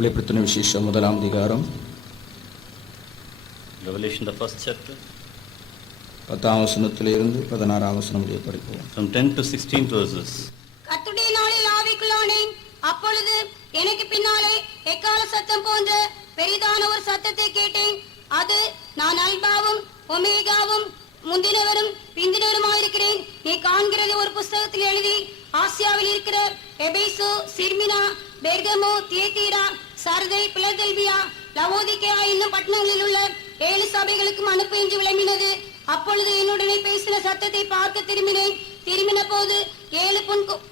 வெளிப்படுத்தின விசேஷம் 1ஆம் அதிகாரம், Revelation, the first chapter, 10ஆம் வசனத்திலிருந்து 16ஆம் வசனம் முடிய படிப்போம். from 10 to 16 verses. கர்த்தருடைய நாளில் ஆவிக்குள்ளானேன். அப்பொழுது எனக்கு பின்னாலே எக்கால சத்தம் போன்ற பெரிதான ஒரு சத்தத்தை கேட்டேன். அது, நான் அல்பாவும் ஒமேகாவும் முந்தினவரும் பிந்தினவருமாயிருக்கிறேன். நீ காண்கிறது ஒரு புஸ்தகத்தில் எழுதி ஆசியாவில் இருக்கிற எபேசு, சிர்மினா, பெர்கமு, தியத்தீரா, சர்தை, பிலதெல்பியா, லவோதிகேயா என்னும் பட்டணங்களில் உள்ள 7 சபைகளுக்கும் அனுப்பு என்று விளம்பினது. அப்பொழுது என்னுடனே பேசின சத்தத்தை பார்க்க திரும்பினேன். திரும்பின போது 7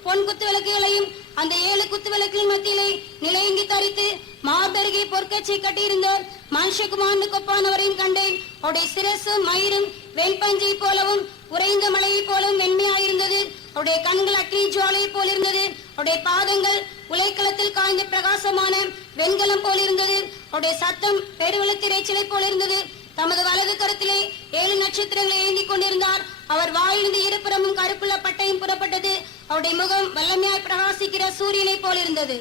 பொன் குத்து விளக்குகளையும் அந்த 7 குத்து விளக்குகளின் மத்தியிலே நிலையங்கி தரித்து மார்பருகே பொற்கச்சை கட்டியிருந்த மனுஷகுமாரனுக்கு ஒப்பானவரையும் கண்டேன். அவருடைய சிரசு மயிரும் வெண்பஞ்சை போலவும் உறைந்த மலையை போலவும் மென்மையாயிருந்தது. அவருடைய கண்கள் அக்னி ஜுவாலையை போல் இருந்தது. அவருடைய பாதங்கள் உலைக்களத்தில் காய்ந்த பிரகாசமான வெண்கலம் போல் இருந்தது. அவருடைய சத்தம் பெருவெள்ளத்து இரைச்சலை போல் இருந்தது. தமது வலது கரத்திலே 7 நட்சத்திரங்களை ஏந்தி கொண்டிருந்தார். அவர் வாயிலிருந்து இருபுறமும் கருப்புள்ள பட்டையும் புறப்பட்டது. அவருடைய முகம் வல்லமையாய் பிரகாசிக்கிற சூரியனை போல் இருந்தது.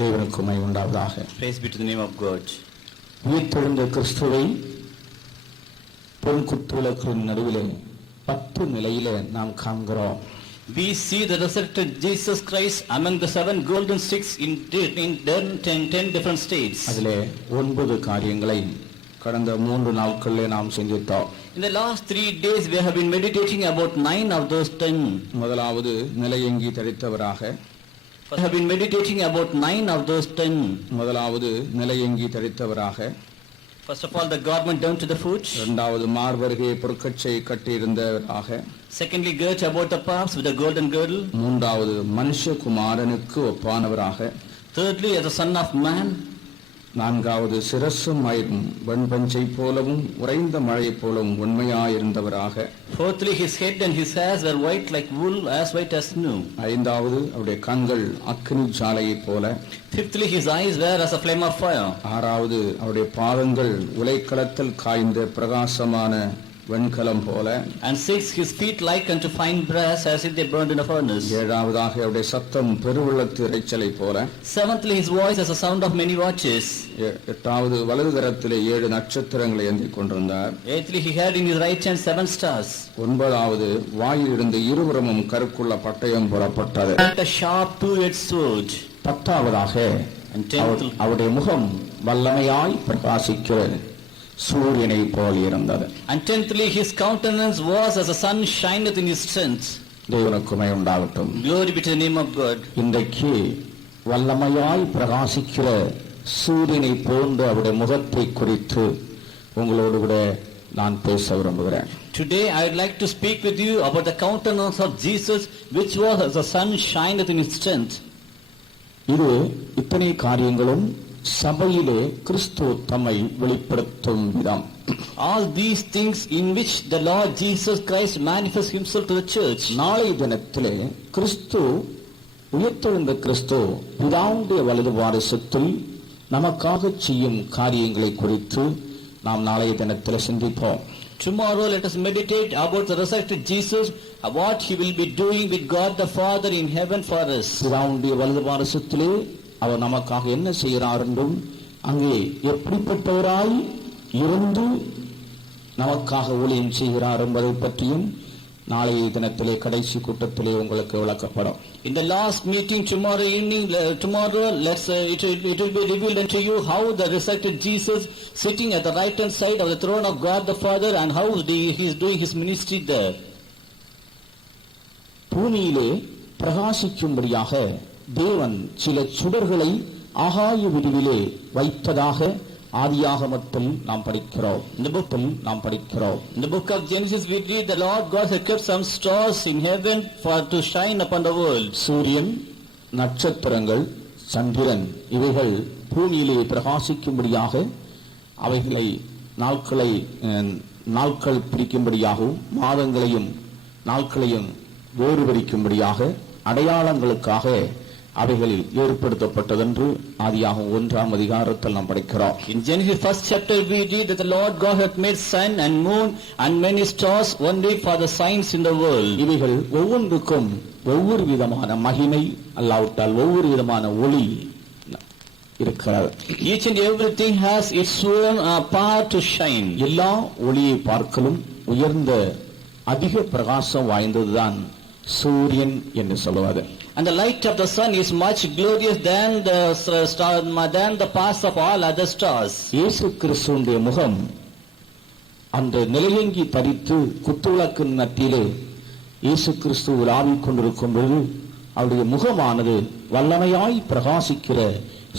தேவனுக்கு மகிமை உண்டாவதாக. Praise be to the name of God. உயிர்த்தெழுந்த கிறிஸ்துவை பொன் குத்து விளக்கின் நடுவிலே 10 நிலையிலே நாம் காண்கிறோம். We see the resurrected Jesus Christ among the 7 golden sticks in 10 different states. அதிலே 9 காரியங்களை கடந்த 3 நாட்களிலே நாம் சிந்தித்தோம். In the last 3 days we have been meditating about 9 of those 10. முதலாவது நிலையங்கி தரித்தவராக, We have been meditating about 9 of those 10. முதலாவது நிலையங்கி தரித்தவராக, First of all, the garment down to the foot. இரண்டாவது மார்பருகே பொற்கச்சை கட்டியிருந்தவராக, Secondly, girt about the paps with a golden girdle. மூன்றாவது மனுஷகுமாரனுக்கு ஒப்பானவராக, Thirdly, as the son of man. நான்காவது சிரசும் மயிரும் வெண்பஞ்சை போலவும் உறைந்த மழை போலவும் உண்மையாயிருந்தவராக, Fourthly, his head and his hairs were white like wool, as white as snow. ஐந்தாவது அவருடைய கண்கள் அக்கினி ஜாலையை போல, Fifthly, his eyes were as a flame of fire. ஆறாவது அவருடைய பாதங்கள் உலைக்களத்தில் காய்ந்த பிரகாசமான வெண்கலம் போல, And 6, his feet like unto fine brass, as if they burned in a furnace. ஏழாவதாக அவருடைய சத்தம் பெருவெள்ளத்து இரைச்சலை போல, Seventhly, his voice as a sound of many watches. எட்டாவது வலது கரத்திலே 7 நட்சத்திரங்களை ஏந்தி கொண்டிருந்தார். Eighthly, he had in his right hand 7 stars. ஒன்பதாவது வாயில் இருந்து இருபுறமும் கருக்குள்ள பட்டயம் புறப்பட்டது. Like a sharp two-edged sword. பத்தாவதாக And 10th, அவருடைய முகம் வல்லமையாய் பிரகாசிக்கிறது, சூரியனை போல் இருந்தது. and 10thly, his countenance was as the sun shineth in his strength. தேவனுக்கு மகிமை உண்டாகட்டும். Glory be to the name of God. இன்றைக்கு வல்லமையாய் பிரகாசிக்கிற சூரியனை போன்ற அவருடைய முகத்தை குறித்து உங்களோடு கூட நான் பேச விரும்புகிறேன். Today, I would like to speak with you about the countenance of Jesus, which was as the sun shineth in his strength. இது இத்தனை காரியங்களும் சபையிலே கிறிஸ்து தம்மை வெளிப்படுத்தும் விதம். All these things in which the Lord Jesus Christ manifests himself to the church. நாளை தினத்திலே கிறிஸ்து, உயிர்த்தெழுந்த கிறிஸ்து பிதாவுடைய வலது வாரிசத்தில் நமக்காக செய்யும் காரியங்களை குறித்து நாம் நாளைய தினத்தில் சிந்திப்போம். Tomorrow let us meditate about the resurrected Jesus, what he will be doing with God the Father in heaven for us. பிதாவுடைய வலது வாரிசத்திலே அவர் நமக்காக என்ன செய்கிறார் என்றும், அங்கே எப்படிப்பட்டவராய் இருந்து நமக்காக ஊழியம் செய்கிறார் என்பதை பற்றியும் நாளைய தினத்திலே கடைசி கூட்டத்திலே உங்களுக்கு விளக்கப்படும். In the last meeting tomorrow evening, it will be revealed unto you how the resurrected Jesus sitting at the right hand side of the throne of God the Father, and how he is doing his ministry there. பூமியிலே பிரகாசிக்கும்படியாக தேவன் சில சுடர்களை ஆகாய விரிவிலே வைத்ததாக ஆதியாகமத்தில் நாம் படிக்கிறோம். In the book of Genesis we read the Lord God had kept some stars in heaven for to shine upon the world. சூரியன், நட்சத்திரங்கள், சந்திரன் இவைகள் பூமியிலே பிரகாசிக்கும்படியாக, அவைகளை நாட்கள் பிடிக்கும்படியாகவும் மாதங்களையும் நாட்களையும் வேறுபடுத்தும்படியாக அடையாளங்களுக்காக அவைகளில் ஏற்படுத்தப்பட்டதென்று ஆதியாகமம் 1ஆம் அதிகாரத்தில் நாம் படிக்கிறோம். In Genesis 1st chapter we read that the Lord God hath made sun and moon and many stars only for the signs in the world. இவைகள் ஒவ்வொன்றுக்கும் ஒவ்வொரு விதமான மகிமை, அல்லாவிட்டால் ஒவ்வொரு விதமான ஒளி இருக்கிறது. Each and everything has its own power to shine. எல்லா ஒளியை பார்க்கலும் உயர்ந்த அதிக பிரகாசம் வாய்ந்ததுதான் சூரியன் என்று சொல்லுவது. And the light of the sun is much glorious than the star, than the path of all other stars. இயேசு கிறிஸ்துவின் முகம் அந்த நிலையங்கி தரித்து குத்துவிளக்கின் மத்தியிலே இயேசு கிறிஸ்து உலாவிக் கொண்டிருக்கும் பொழுது அவருடைய முகமானது வல்லமையாய் பிரகாசிக்கிற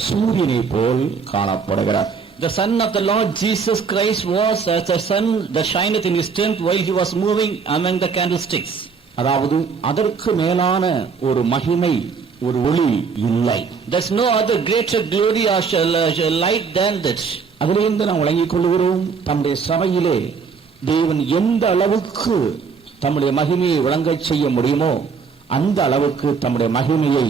சூரியனை போல் காணப்படுகிறார். The son of the Lord Jesus Christ was as the sun that shineth in his tent while he was moving among the candlesticks. அதாவது அதற்கு மேலான ஒரு மகிமை, ஒரு ஒளி இல்லை. There's no other greater glory or light than that. அதிலிருந்து நாம் விளங்கிக் கொள்கிறோம், தம்முடைய சபையிலே தேவன் எந்த அளவுக்கு தம்முடைய மகிமையை விளங்கச் செய்ய முடியுமோ அந்த அளவுக்கு தம்முடைய மகிமையை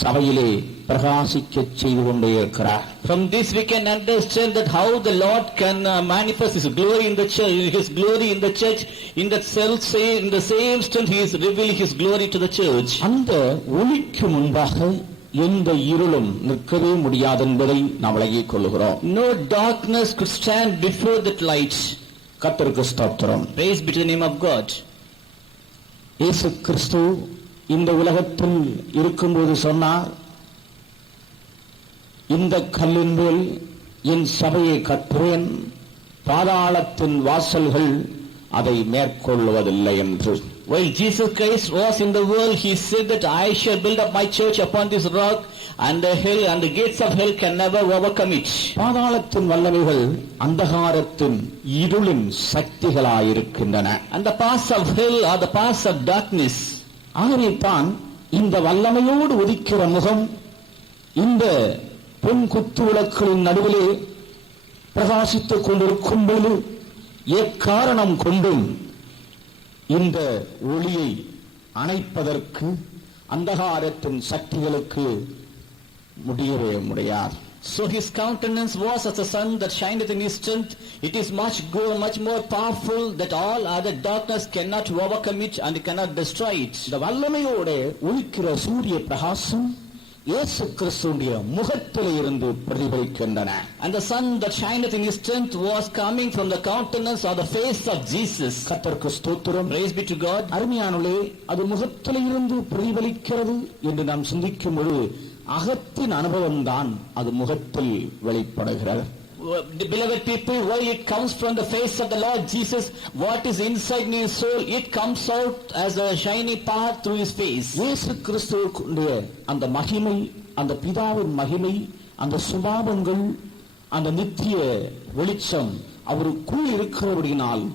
சபையிலே பிரகாசிக்க செய்து கொண்டே இருக்கிறார். From this we can understand that how the Lord can manifest His glory in the church. His glory in the church, in the same strength He is revealing His glory to the church. அந்த ஒளிக்கு முன்பாக எந்த இருளும் நிற்கவே முடியாது என்பதை நாம் விளங்கிக் கொள்கிறோம். No darkness could stand before that light. கர்த்தருக்கு ஸ்தோத்திரம். Praise be to the name of God. இயேசு கிறிஸ்து இந்த உலகத்தில் இருக்கும்போது சொன்னார், இந்த கல்லின் மேல் என் சபையை கட்டுவேன், பாதாளத்தின் வாசல்கள் அதை மேற்கொள்வதில்லை என்று. While Jesus Christ was in the world, He said that I shall build up my church upon this rock, and the gates of hell can never overcome it. பாதாளத்தின் வல்லமைகள் அந்தகாரத்தின் இருளின் சக்திகளாயிருக்கின்றன. And the paths of hell are the paths of darkness. ஆகவே தான் இந்த வல்லமையோடு உதிக்கிற முகம் இந்த பொன் குத்து விளக்குகளின் நடுவிலே பிரகாசித்துக் கொண்டிருக்கும் பொழுது எக்காரணம் கொண்டும் இந்த ஒளியை அணைப்பதற்கு அந்தகாரத்தின் சக்திகளுக்கு முடியவே முடியாது. So His countenance was as the sun that shineth in His strength. It is much more powerful that all other darkness cannot overcome it and cannot destroy it. இந்த வல்லமையோடு உதிக்கிற சூரிய பிரகாசம் இயேசு கிறிஸ்துவின் முகத்திலே இருந்து பிரதிபலிக்கின்றன. And the sun that shineth in His strength was coming from the countenance or the face of Jesus. கர்த்தருக்கு ஸ்தோத்திரம். Praise be to God. அருமையானவர்களே, அது முகத்திலே இருந்து பிரதிபலிக்கிறது என்று நாம் சிந்திக்கும் பொழுது அகத்தின் அனுபவம் தான் அது முகத்தில் வெளிப்படுகிறது. Beloved people, while it comes from the face of the Lord Jesus, what is inside in His soul, it comes out as a shiny path through His face. இயேசு கிறிஸ்துவுடைய அந்த மகிமை, அந்த பிதாவின் மகிமை, அந்த சுபாவங்கள், அந்த நித்திய வெளிச்சம் அவருக்குள் இருக்கிறபடியினால்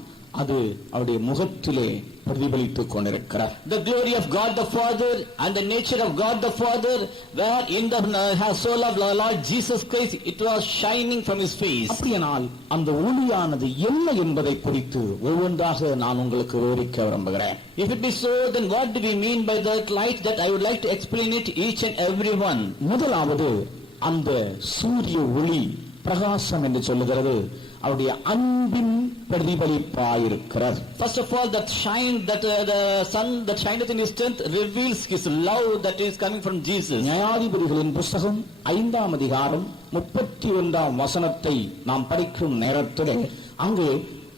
அது அவருடைய முகத்திலே பிரதிபலித்துக் கொண்டிருக்கிறார். The glory of God the Father and the nature of God the Father were in the soul of Lord Jesus Christ. It was shining from His face. அப்படியானால் அந்த ஒளியானது என்ன என்பதை குறித்து ஒவ்வொன்றாக நான் உங்களுக்கு விவரிக்க விரும்புகிறேன். If it be so, then what do we mean by that light? That I would like to explain it each and every one. முதலாவது, அந்த சூரிய ஒளி பிரகாசம் என்று சொல்லுகிறது அவருடைய அன்பின் பிரதிபலிப்பாயிருக்கிறது. First of all, the sun that shineth in His strength reveals His love that is coming from Jesus. நியாயாதிபதிகளின் புஸ்தகம் 5ஆம் அதிகாரம் 31ஆம் வசனத்தை நாம் படிக்கும் நேரத்திலே அங்கே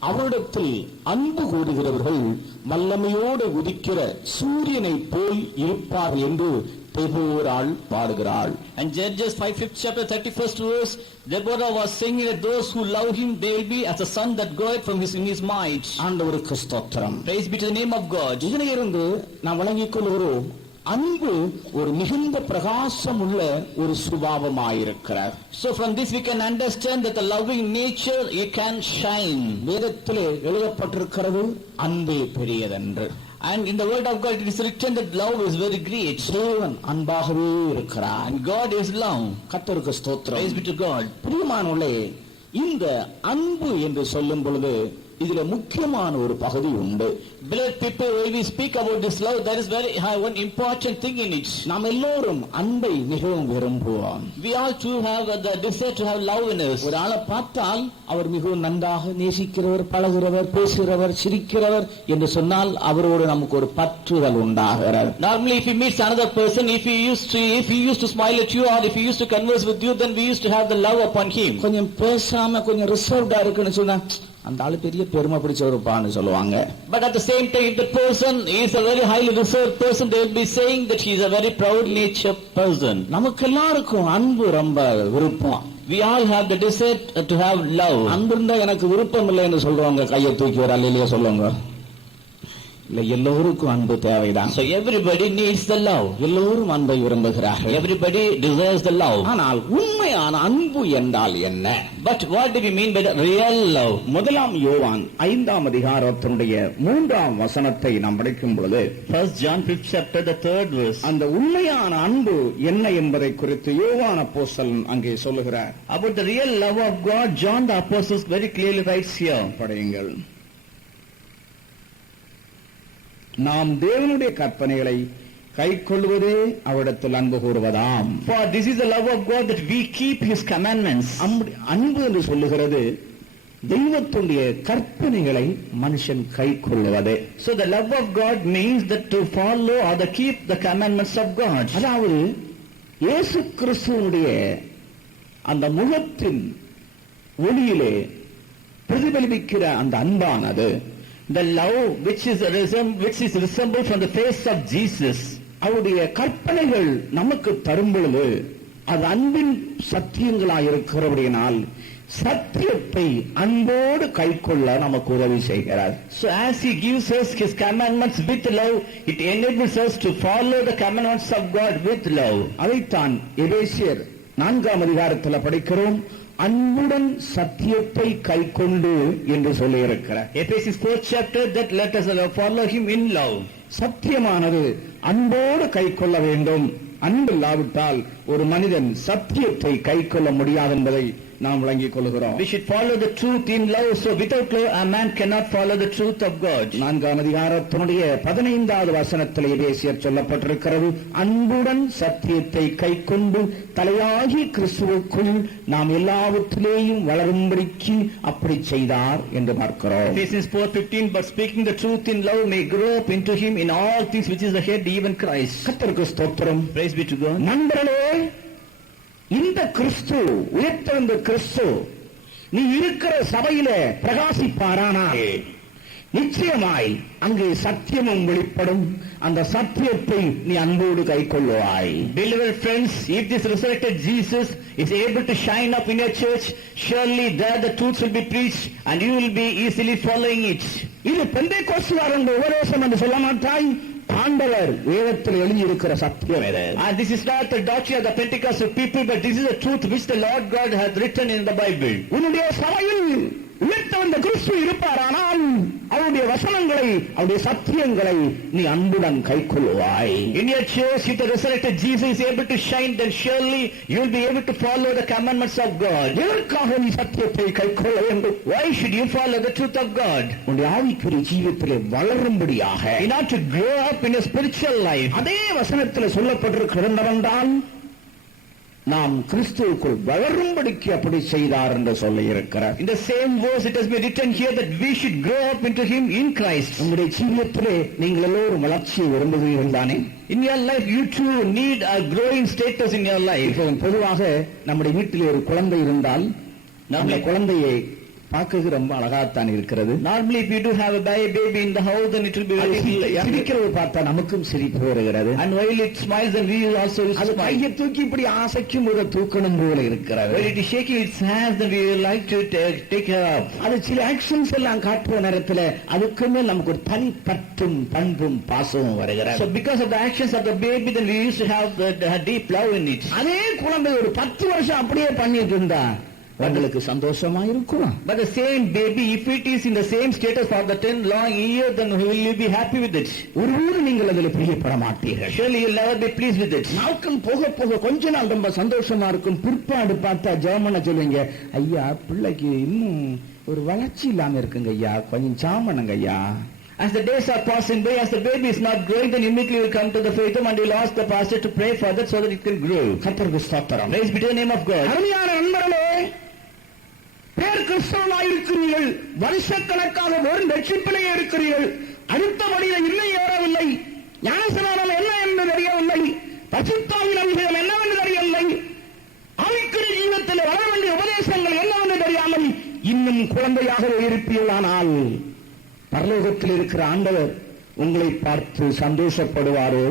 அவரிடத்தில் அன்பு கூறுகிறவர்கள் வல்லமையோடு உதிக்கிற சூரியனை போல் இருப்பார் என்று தெபோராள் பாடுகிறாள். And Judges 5th chapter 31st verse, Deborah was singing that those who love Him, they will be as the sun that goeth from in His might. ஆண்டவருக்கு ஸ்தோத்திரம். Praise be to the name of God. இதிலிருந்து நாம் விளங்கிக் கொள்கிறோம், அன்பு ஒரு மிகுந்த பிரகாசம் உள்ள ஒரு சுபாவமாயிருக்கிறார். So from this we can understand that the loving nature it can shine. வேதத்திலே எழுதப்பட்டிருக்கிறது அன்பே பெரியதென்று. And in the word of God it is written that love is very great. தேவன் அன்பாகவே இருக்கிறார். And God is love. கர்த்தருக்கு ஸ்தோத்திரம். Praise be to God. பிரியமானவர்களே, இந்த அன்பு என்று சொல்லும் பொழுது இதுல முக்கியமான ஒரு பகுதி உண்டு. Beloved people, when we speak about this love, there is very one important thing in it. நாம் எல்லோரும் அன்பை மிகவும் விரும்புவோம். We all too have the desire to have love in us. ஒரு ஆளை பார்த்தால் அவர் மிகவும் நன்றாக நேசிக்கிறவர், பழகுறவர், பேசுகிறவர், சிரிக்கிறவர் என்று சொன்னால் அவரோடு நமக்கு ஒரு பற்றுதல் உண்டாகிறது. Normally, if he meets another person, if he used to smile at you or if he used to converse with you, then we used to have the love upon him. கொஞ்சம் பேசாம கொஞ்சம் ரிசர்வ்டா இருக்குன்னு சொன்னா அந்த ஆளு பெரிய பெருமை பிடிச்சவருப்பான்னு சொல்லுவாங்க. But at the same time, if the person is a very highly reserved person, they will be saying that he is a very proud nature person. நமக்கு எல்லாருக்கும் அன்பு ரொம்ப விருப்பம். We all have the desire to have love. அன்பு இருந்தா எனக்கு விருப்பம் இல்லைன்னு சொல்றவங்க கையை தூக்கி வர இல்லையா சொல்லுங்க. இல்ல எல்லோருக்கும் அன்பு தேவைதான். So everybody needs the love. எல்லோரும் அன்பை விரும்புகிறார்கள். Everybody desires the love. ஆனால் உண்மையான அன்பு என்றால் என்ன? But what do we mean by the real love? முதலாம் யோவான் 5ஆம் அதிகாரத்தினுடைய 3ஆம் வசனத்தை நாம் படிக்கும் பொழுது 1 John 5th chapter the 3rd verse. அந்த உண்மையான அன்பு என்ன என்பதை குறித்து யோவான் அப்போஸ்தலன் அங்கே சொல்லுகிறார். About the real love of God, John the apostle very clearly writes here. படியுங்கள். நாம் தேவனுடைய கற்பனைகளை கைக்கொள்வதே அவரிடத்தில் அன்பு கூறுவதாம். For this is the love of God, that we keep his commandments. அன்பு என்று சொல்லுகிறது தெய்வத்துடைய கற்பனைகளை மனுஷன் கைக்கொள்வது. So the love of God means that to follow or to keep the commandments of God. அதாவது இயேசு கிறிஸ்துவினுடைய அந்த முகத்தின் ஒளியிலே பிரதிபலிக்கிற அந்த அன்பானது, the love which is resembled from the face of Jesus, அவருடைய கற்பனைகள் நமக்கு தரும் பொழுது அது அன்பின் சத்தியங்களாயிருக்கிறபடியினால் சத்தியத்தை அன்போடு கைக்கொள்ள நமக்கு உதவி செய்கிறார். So as he gives us his commandments with love, it enables us to follow the commandments of God with love. அதைத்தான் எபேசியர் 4ஆம் அதிகாரத்தில் படிக்கிறோம். அன்புடன் சத்தியத்தை கைக்கொண்டு என்று சொல்லி இருக்கிறார். Ephesians 4th chapter, that let us follow him in love. சத்தியமானது அன்போடு கைக்கொள்ள வேண்டும். அன்பில்லாவிட்டால் ஒரு மனிதன் சத்தியத்தை கைக்கொள்ள முடியாது என்பதை நாம் விளங்கிக் கொள்கிறோம். We should follow the truth in love. So without love, a man cannot follow the truth of God. 4ஆம் அதிகாரத்தினுடைய 15வது வசனத்தில் எபேசியர் சொல்லப்பட்டிருக்கிறது, அன்புடன் சத்தியத்தை கைக்கொண்டு தலையாகி கிறிஸ்துவுக்குள் நாம் எல்லாவற்றிலேயும் வளரும்படிக்கு அப்படி செய்தார் என்று பார்க்கிறோம். Ephesians 4:15, but speaking the truth in love may grow up into him in all things, which is the head, even Christ. கர்த்தருக்கு ஸ்தோத்திரம். Praise be to God. நண்பர்களே, இந்த கிறிஸ்து, உயர்த்தெழுந்த கிறிஸ்து நீ இருக்கிற சபையிலே பிரகாசிப்பாரானால் நிச்சயமாய் அங்கே சத்தியமும் வெளிப்படும். அந்த சத்தியத்தை நீ அன்போடு கைக்கொள்வாய். Beloved friends, if this resurrected Jesus is able to shine up in your church, surely there the truth will be preached and you will be easily following it. இது பெந்தேகோஸ்துக்காரன் உபதேசம் என்று சொல்ல மாட்டாய். ஆண்டவர் வேதத்தில் எழுதியிருக்கிற சத்தியம் இது. And this is not the doctrine of the Pentecostal people, but this is the truth which the Lord God has written in the Bible. உன்னுடைய சபையில் உயர்த்தெழுந்த கிறிஸ்து இருப்பாரானால் அவருடைய வசனங்களை, அவருடைய சத்தியங்களை நீ அன்புடன் கைக்கொள்வாய். In your church, if the resurrected Jesus is able to shine, then surely you will be able to follow the commandments of God. எதற்காக நீ சத்தியத்தை கைக்கொள்ள வேண்டும்? Why should you follow the truth of God? உன்னுடைய ஆவிக்குரிய ஜீவியத்திலே வளரும்படியாக, in order to grow up in your spiritual life. அதே வசனத்தில் சொல்லப்பட்டிருக்கிறதென்றால் நாம் கிறிஸ்துவுக்குள் வளரும்படிக்கு அப்படி செய்தார் என்று சொல்லி இருக்கிறார். In the same verse it has been written here that we should grow up into him in Christ. உங்களுடைய ஜீவியத்திலே நீங்கள் எல்லோரும் வளர்ச்சியை விரும்புகிறீர்கள் தானே? In your life you too need a growing status in your life. பொதுவாக நம்முடைய வீட்டில் ஒரு குழந்தை இருந்தால் அந்த குழந்தையை பார்க்க ரொம்ப அழகாத்தான் இருக்கிறது. Normally if you do have a baby in the house, then it will be very சிரிக்கிறதை பார்த்தா நமக்கும் சிரிப்பு வருகிறது. And while it smiles, then we will also smile. அது கையை தூக்கி இப்படி அசைக்கும் போது தூக்கணும் போல இருக்கிறது. When it is shaking its hands, then we will like to take care of. அது சில ஆக்ஷன்ஸ் எல்லாம் காட்டுற நேரத்தில் அதுக்குமே நமக்கு ஒரு தனி பற்றும் பண்பும் பாசமும் வருகிறது. So because of the actions of the baby, then we used to have the deep love in it. அதே குழந்தை ஒரு 10 வருஷம் அப்படியே பண்ணிட்டு இருந்தா உங்களுக்கு சந்தோஷமா இருக்குமா? But the same baby, if it is in the same status for the 10 long years, then will you be happy with it? ஒருபோது நீங்கள் அதில் பிரியப்பட மாட்டீர்கள். Surely you'll never be pleased with it. நாட்கள் போக போக கொஞ்ச நாள் ரொம்ப சந்தோஷமா இருக்கும். பிற்பாடு பார்த்தா ஜெர்மனை சொல்லுவீங்க, ஐயா பிள்ளைக்கு இன்னும் ஒரு வளர்ச்சி இல்லாம இருக்குங்க ஐயா, கொஞ்சம் சாமனுங்க ஐயா. As the days are passing by, as the baby is not growing, then immediately will come to the faith home and will ask the pastor to pray for that so that it can grow. கர்த்தருக்கு ஸ்தோத்திரம். Praise be to the name of God. அருமையான நண்பர்களே, பேர் கிறிஸ்தவனாய் இருக்கிறீர்கள், வருஷக்கணக்காக ஒரு ரட்சிப்பிலேயே இருக்கிறீர்கள், அடுத்த வழியில் இல்லை ஏறவில்லை, ஞானஸ்நானம் என்ன என்று தெரியவில்லை, பரிசுத்தாவின் அபிஷேகம் என்னவென்று தெரியவில்லை, ஆவிக்குரிய ஜீவிதத்தில் வளர வேண்டிய உபதேசங்கள் என்னவென்று தெரியாமல் இன்னும் குழந்தையாகவே இருப்பீர்களானால் பரலோகத்தில் இருக்கிற ஆண்டவர் உங்களை பார்த்து சந்தோஷப்படுவாரோ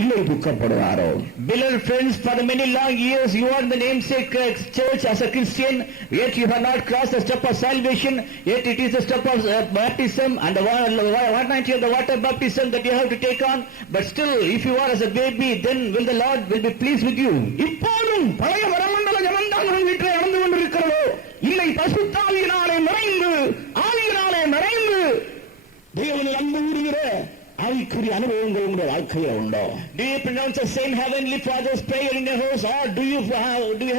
இல்லை துக்கப்படுவாரோ? Beloved friends, for the many long years you are in the namesake church as a Christian, yet you have not crossed the step of salvation, yet it is the step of baptism and the 190 of the water baptism that you have to take on. But still, if you are as a baby, then will the Lord will be pleased with you. இப்போதும் பழைய வரமண்டல ஜனம்தான் உங்கள் வீட்டில் நடந்து கொண்டிருக்கிறதோ இல்லை பரிசுத்தாவியினாலே நிறைந்து ஆவியினாலே நிறைந்து தேவனை அன்பு கூறுகிற ஆவிக்குரிய அனுபவங்கள் உங்களுடைய வாழ்க்கையில் உண்டோ? Do you pronounce the same heavenly Father's prayer in your house, or do you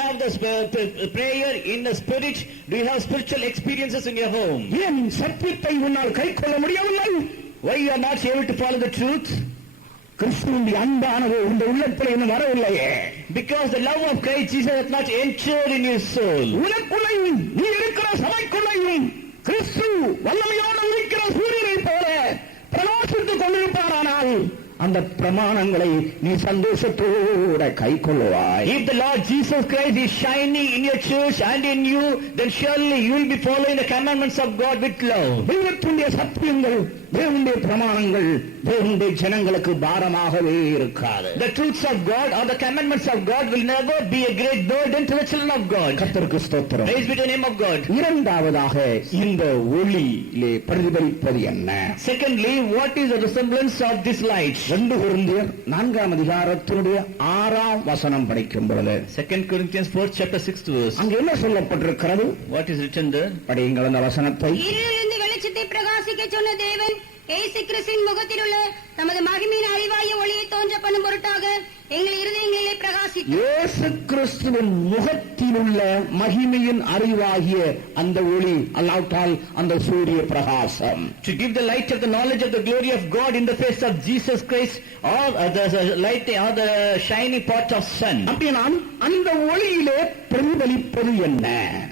have the prayer in the spirit? Do you have spiritual experiences in your home? ஏன் சத்தியத்தை உன்னால் கை கொள்ள முடியவில்லை? Why you are not able to follow the truth? கிறிஸ்துவின் அன்பானது இந்த உள்ளத்தில் இன்னும் வரவில்லையே. Because the love of Christ Jesus has not entered in your soul. உனக்குள்ளையும் நீ இருக்கிற சபைக்குள்ளையும் கிறிஸ்து வல்லமையோடு இருக்கிற சூரியனை போல பிரகாசித்துக் கொண்டிருப்பாரானால் அந்த பிரமாணங்களை நீ சந்தோஷத்தோட கை கொள்வாய். If the Lord Jesus Christ is shining in your church and in you, then surely you will be following the commandments of God with love. தெய்வத்துடைய சத்தியங்கள், தேவனுடைய பிரமாணங்கள் தேவனுடைய ஜனங்களுக்கு பாரமாகவே இருக்காது. The truths of God or the commandments of God will never be a great burden to the children of God. கர்த்தருக்கு ஸ்தோத்திரம். Praise be to the name of God. இரண்டாவதாக இந்த ஒளியிலே பிரதிபலிப்பது என்ன? Secondly, what is the resemblance of this light? 2 கொரிந்தியர் 4ஆம் அதிகாரத்தினுடைய 6ஆம் வசனம் படிக்கும் பொழுது 2 Corinthians 4th chapter 6th verse. அங்க என்ன சொல்லப்பட்டிருக்கிறது? What is written there? படியுங்கள் அந்த வசனத்தை. இருளிலிருந்து வெளிச்சத்தை பிரகாசிக்க சொன்ன தேவன் இயேசு கிறிஸ்துவின் முகத்தில் உள்ள தமது மகிமையின் அறிவாய ஒளியை தோன்ற பண்ணும் பொருட்டாக எங்கள் இருதயங்களிலே பிரகாசித்தார். இயேசு கிறிஸ்துவின் முகத்தில் உள்ள மகிமையின் அறிவாகிய அந்த ஒளி, அல்லாவிட்டால் அந்த சூரிய பிரகாசம். To give the light of the knowledge of the glory of God in the face of Jesus Christ, or the light or the shining part of sun. அப்படினா அந்த ஒளியிலே பிரதிபலிப்பது என்ன?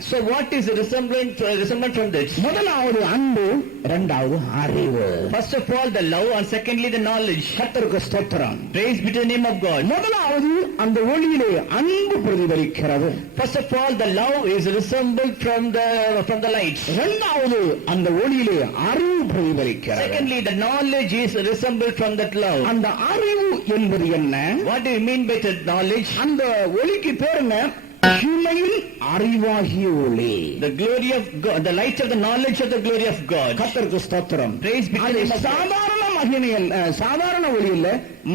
So what is the resemblance from this? முதலாவது அன்பு, இரண்டாவது அறிவு. First of all the love, and secondly the knowledge. கர்த்தருக்கு ஸ்தோத்திரம். Praise be to the name of God. முதலாவது அந்த ஒளியிலே அன்பு பிரதிபலிக்கிறது. First of all the love is resembled from the light. இரண்டாவது அந்த ஒளியிலே அறிவு பிரதிபலிக்கிறது. Secondly the knowledge is resembled from that love. அந்த அறிவு என்பது என்ன? What do you mean by that knowledge? அந்த ஒளிக்கு பேர் என்ன? மகிமையின் அறிவாகிய ஒளி. The glory of God, the light of the knowledge of the glory of God. கர்த்தருக்கு ஸ்தோத்திரம். Praise be to the name of God. சாதாரண மகிமையில் சாதாரண ஒளி இல்ல,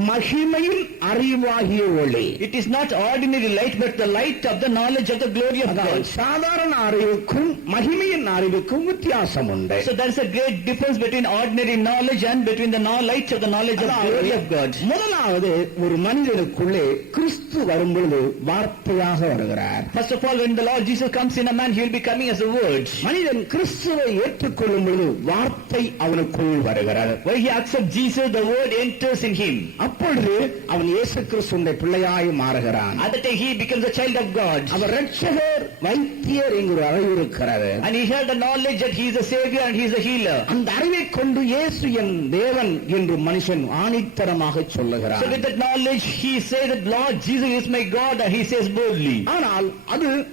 மகிமையின் அறிவாகிய ஒளி. It is not ordinary light, but the light of the knowledge of the glory of God. சாதாரண அறிவுக்கும் மகிமையின் அறிவுக்கும் வித்தியாசம் உண்டு. So there is a great difference between ordinary knowledge and between the light of the knowledge of the glory of God. முதலாவது ஒரு மனிதனுக்குள்ளே கிறிஸ்து வரும்பொழுது வார்த்தையாக வருகிறார். First of all, when the Lord Jesus comes in a man, he will be coming as a word. மனிதன் கிறிஸ்துவை ஏற்றுக்கொள்ளும் பொழுது வார்த்தை அவனுக்குள் வருகிறது. When he accepts Jesus, the word enters in him. அப்பொழுது அவன் இயேசு கிறிஸ்துவின் பிள்ளையாய் மாறுகிறான். At that time he becomes a child of God. அவர் இரட்சகர், வைத்தியர் என்கிற அறிவு இருக்கிறது. And he had the knowledge that he is a savior and he is a healer. அந்த அறிவை கொண்டு இயேசு என் தேவன் என்று மனுஷன் ஆணித்தரமாக சொல்லுகிறான். So with that knowledge he says that Lord Jesus is my God, and he says boldly. ஆனால்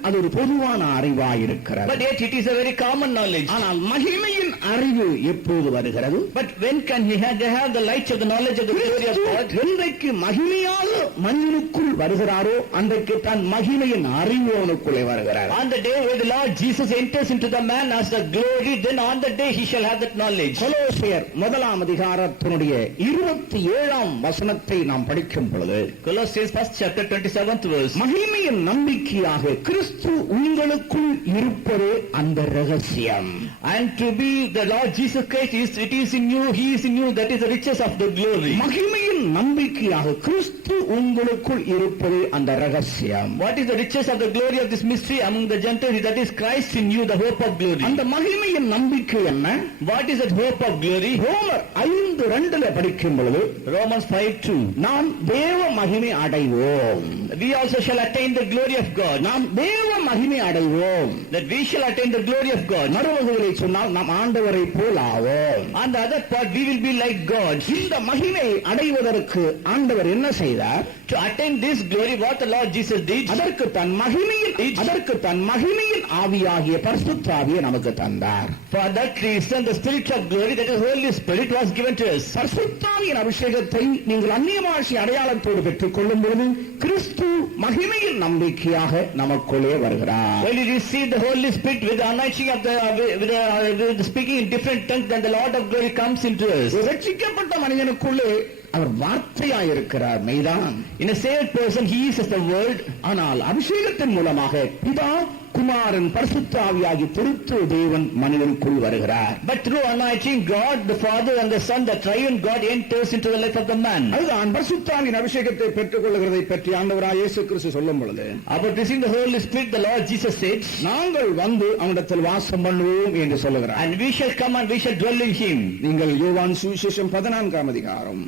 அது ஒரு பொதுவான அறிவாய் இருக்கிறது. But yet it is a very common knowledge. ஆனால் மகிமையின் அறிவு எப்போது வருகிறது? But when can he they have the light of the knowledge of the glory of God. என்றைக்கு மகிமையாக மனிதனுக்குள் வருகிறாரோ அன்றைக்கு தான் மகிமையின் அறிவு அவனுக்குள்ளே வருகிறார். On the day where the Lord Jesus enters into the man as the glory, then on the day he shall have that knowledge. கொலோசியர் 1 அதிகாரத்தினுடைய 27 வசனத்தை நாம் படிக்கும் பொழுது, Colossians 1st chapter 27th verse. மகிமையின் நம்பிக்கையாக கிறிஸ்து உங்களுக்குள் இருப்பதே அந்த ரகசியம். And to be the Lord Jesus Christ it is in you, he is in you, that is the riches of the glory. மகிமையின் நம்பிக்கையாக கிறிஸ்து உங்களுக்குள் இருப்பதே அந்த ரகசியம். What is the riches of the glory of this mystery among the Gentiles? That is Christ in you, the hope of glory. அந்த மகிமையின் நம்பிக்கை என்ன? What is that hope of glory? ரோமர் 5:2 படிக்கும் பொழுது, Romans 5:2. நாம் தேவ மகிமை அடைவோம். We also shall attain the glory of God. நாம் தேவ மகிமை அடைவோம். That we shall attain the glory of God. மறுவகையிலே சொன்னால் நாம் ஆண்டவரை போல் ஆவோம். On the other part, we will be like God. இந்த மகிமை அடைவதற்கு ஆண்டவர் என்ன செய்தார்? To attain this glory, what the Lord Jesus did, அதற்கு தன் மகிமையின் ஆவியாகிய பரிசுத்த ஆவியை நமக்கு தந்தார். for that reason the spirit of glory, that is Holy Spirit, was given to us. பரிசுத்த ஆவியின் அபிஷேகத்தை நீங்கள் அந்நிய பாஷை அடையாளத்தோடு பெற்றுக் கொள்ளும் பொழுது கிறிஸ்து மகிமையின் நம்பிக்கையாக நமக்குள்ளே வருகிறார். When you receive the Holy Spirit with the anointing of with the speaking in different tongues, then the Lord of glory comes into us. ரட்சிக்கப்பட்ட மனிதனுக்குள்ளே அவர் வார்த்தையாயிருக்கிறார், மெய்தான். In a saved person, he is as the word. ஆனால் அபிஷேகத்தின் மூலமாக பிதா குமாரன் பரிசுத்த ஆவியாகி திருத்துவ தேவன் மனிதனுக்குள் வருகிறார். But through anointing, God the Father and the Son, the triune God, enters into the life of the man. அதுதான் பரிசுத்த ஆவியின் அபிஷேகத்தை பெற்றுக் கொள்கிறதை பற்றி ஆண்டவராகிய இயேசு கிறிஸ்து சொல்லும் பொழுது, About receiving the Holy Spirit, the Lord Jesus said, நாங்கள் வந்து அவனிடத்தில் வாசம் பண்ணுவோம் என்று சொல்லுகிறார். and we shall come and we shall dwell in him. நீங்கள் யோவான் சுவிசேஷம் 14 அதிகாரம்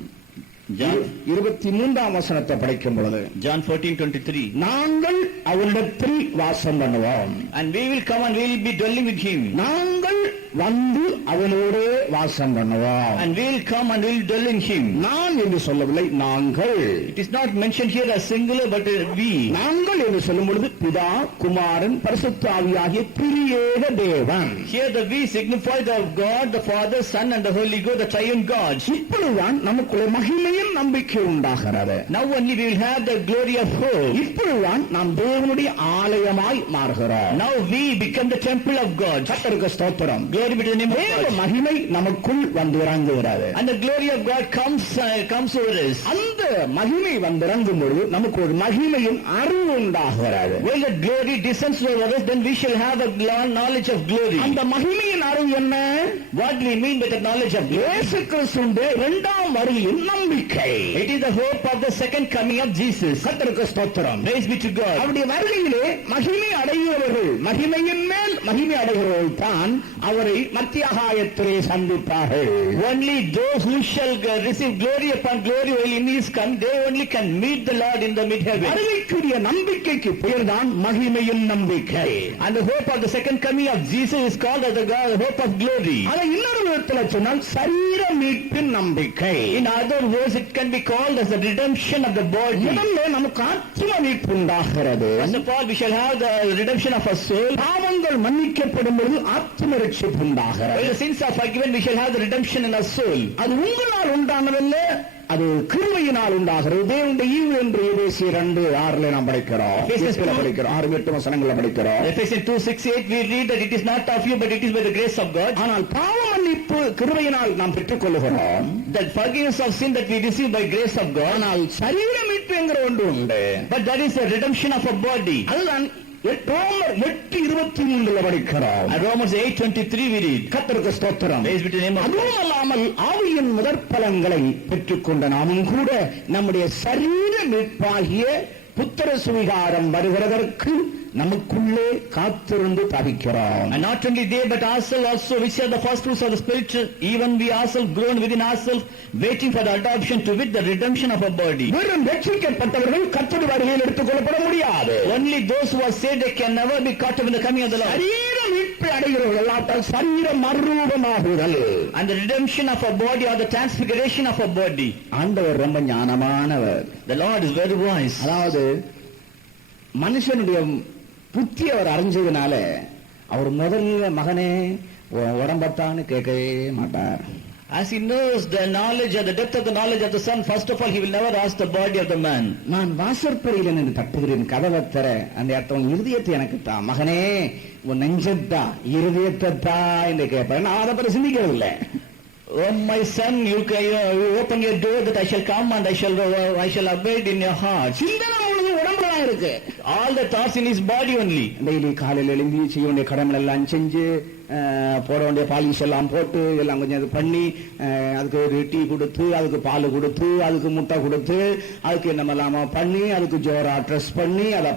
23 வசனத்தை படிக்கும் பொழுது, John 14:23, நாங்கள் அவனிடத்தில் வாசம் பண்ணுவோம். and we will come and we will be dwelling with him. நாங்கள் வந்து அவனோடு வாசம் பண்ணுவோம். And we will come and we will dwell in him. நான் என்று சொல்லவில்லை, நாங்கள். It is not mentioned here as singular, but we. நாங்கள் என்று சொல்லும் பொழுது பிதா குமாரன் பரிசுத்த ஆவியாகிய திரியேக தேவன். Here the we signify the God, the Father, Son and the Holy Ghost, the triune God. இப்பொழுதுதான் நமக்குள்ளே மகிமையின் நம்பிக்கை உண்டாகிறது. Now only we will have the glory of hope. இப்பொழுதுதான் நாம் தேவனுடைய ஆலயமாய் மாறுகிறோம். Now we become the temple of God. கர்த்தருக்கு ஸ்தோத்திரம். Glory be to the name of தேவ God. மகிமை நமக்குள் வந்து இறங்குகிறது. And the glory of God comes over us. அந்த மகிமை வந்து இறங்கும் பொழுது நமக்கு ஒரு மகிமையின் அறிவு உண்டாகிறது. When the glory descends over us, then we shall have a knowledge of glory. அந்த மகிமையின் அறிவு என்ன? What do we mean by the knowledge of glory? இயேசு கிறிஸ்துவின் இரண்டாம் வருகையின் நம்பிக்கை. It is the hope of the second coming of Jesus. கர்த்தருக்கு ஸ்தோத்திரம். Praise be to God. அவருடைய வருகையிலே மகிமை அடைகிறவர்கள், மகிமையின் மேல் மகிமை அடைகிறவர்கள் தான் அவரை மத்தியாகாயத்திலே சந்திப்பார்கள். Only those who shall receive glory upon glory while in his come, they only can meet the Lord in the mid-heaven. வருகைக்குரிய நம்பிக்கைக்கு பெயர்தான் மகிமையின் நம்பிக்கை. And the hope of the second coming of Jesus is called as the hope of glory. அதை இன்னொரு விதத்தில் சொன்னால் சரீர மீட்பின் நம்பிக்கை. In other words, it can be called as the redemption of the body. முதல்ல நமக்கு ஆத்ம மீட்பு உண்டாகிறது. First of all, we shall have the redemption of our soul. பாவங்கள் மன்னிக்கப்படும் பொழுது ஆத்ம ரட்சிப்பு உண்டாகிறது. When the sins are forgiven, we shall have the redemption in our soul. அது உங்களால் உண்டானதல்ல, அது கிருபையினால் உண்டாகிறது. தேவனுடைய ஈவு என்று எபேசியர் 2:6 நாம் படிக்கிறோம். 6-8 வசனங்களை படிக்கிறோம். Ephesians 2:6-8 we read that it is not of you but it is by the grace of God. ஆனால் பாவ மன்னிப்பு கிருபையினால் நாம் பெற்றுக் கொள்கிறோம். The forgiveness of sin that we receive by grace of God. ஆனால் சரீர மீட்பு என்கிற ஒன்று உண்டு. But that is the redemption of a body. அதுதான் ரோமர் 8:23 படிக்கிறோம். Romans 8:23 we read. கர்த்தருக்கு ஸ்தோத்திரம். Praise be to the name of God. அதுவும் அல்லாமல் ஆவியின் முதற்பலன்களை பெற்றுக்கொண்ட நாமும் கூட நம்முடைய சரீர மீட்பாகிய புத்திர சுவிகாரம் வருகிறதற்கு நமக்குள்ளே காத்திருந்து தவிக்கிறோம். And not only they but ourselves also, which are the first fruits of the Spirit, even we ourselves grown within ourselves, waiting for the adoption to wit the redemption of our body. வெறும் ரட்சிக்கப்பட்டவர்கள் கர்த்தருடைய வருகையில் எடுத்துக் கொள்ளப்பட முடியாது. Only those who are saved, they can never be caught up in the coming of the Lord. சரீர மீட்பை அடைகிறவர்கள் எல்லாத்தால் சரீர மறுரூபமாகுதல். And the redemption of our body or the transfiguration of our body. ஆண்டவர் ரொம்ப ஞானமானவர். The Lord is very wise. அதாவது மனுஷனுடைய புத்தி அவர் அறிஞ்சதுனால அவர் முதல்ல மகனே உடம்பத்தான்னு கேட்கவே மாட்டார். As he knows the knowledge and the depth of the knowledge of the Son, first of all, he will never ask the body of the man. நான் வாசற்படியில் நின்று தட்டுகிறேன், கதவை தர. அந்த இடத்த உன் இருதயத்தை எனக்கு தா, மகனே உன் நெஞ்சத்தா இருதயத்தை தா என்று கேட்பேன். நான் அதை பற்றி சிந்திக்கிறது இல்லை. Oh my son, you open your door that I shall come and I shall abide in your heart. சிந்தனை முழுது உடம்புல இருக்கு. All the thoughts in his body only. Daily காலையில் எழுந்தி செய்ய வேண்டிய கடமை எல்லாம் செஞ்சு போட வேண்டிய பாலிஷ் எல்லாம் போட்டு எல்லாம் கொஞ்சம் இது பண்ணி அதுக்கு ஒரு டீ கொடுத்து அதுக்கு பால் கொடுத்து அதுக்கு முட்டை கொடுத்து அதுக்கு என்னமெல்லாம பண்ணி அதுக்கு ஜோரா ட்ரெஸ் பண்ணி அதை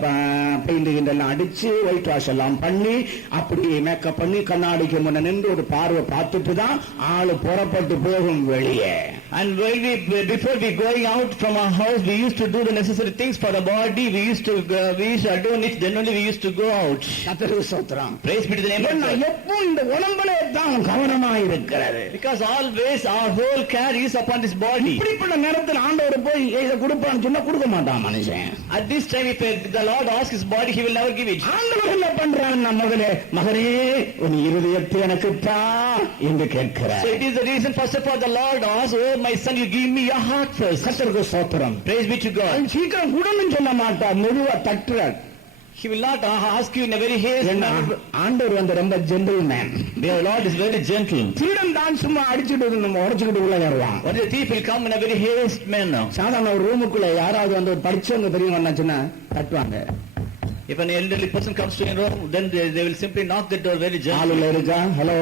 பெயிண்ட் எல்லாம் அடிச்சு ஒயிட் வாஷ் எல்லாம் பண்ணி அப்படி மேக்கப் பண்ணி கண்ணாடிக்கு முன்ன நின்று ஒரு பார்வை பார்த்துட்டு தான் ஆளு புறப்பட்டு போகும் வெளியே. And before we going out from our house, we used to do the necessary things for the body. We used to adorn it. Then only we used to go out. கர்த்தருக்கு ஸ்தோத்திரம். Praise be to the name of God. எப்போ இந்த உடம்புல தான் கவனமாக இருக்கிறது. Because always our whole care is upon this body. இப்படிப்பட்ட நேரத்தில் ஆண்டவர் போய் இதை கொடுப்பான்னு சொன்னா கொடுக்க மாட்டான் மனுஷன். At this time, if the Lord asks his body, he will never give it. ஆண்டவர் என்ன பண்றான்? மகனே மகனே உன் இருதயத்தை எனக்கு தா என்று கேட்கிறார். So it is the reason, first of all, the Lord asks, oh my son, you give me your heart first. கர்த்தருக்கு ஸ்தோத்திரம். Praise be to God. சீக்கிரம் குடன்னு சொல்ல மாட்டார், மெதுவா தட்டுறார். He will not ask you in a very hasty manner. ஆண்டவர் வந்து ரொம்ப gentleman. The Lord is very gentle. திருடன் தான் சும்மா அடிச்சுட்டு நம்ம உடைச்சுக்கிட்டு உள்ள ஏறுவான். But the thief will come in a very hasty manner. சாதாரண ஒரு ரூமுக்குள்ள யாராவது வந்து படிச்சவங்க பெரியவங்க சொன்னா தட்டுவாங்க. If an elderly person comes to your room, then they will simply knock the door very gently. ஆளுல இருக்கா, hello,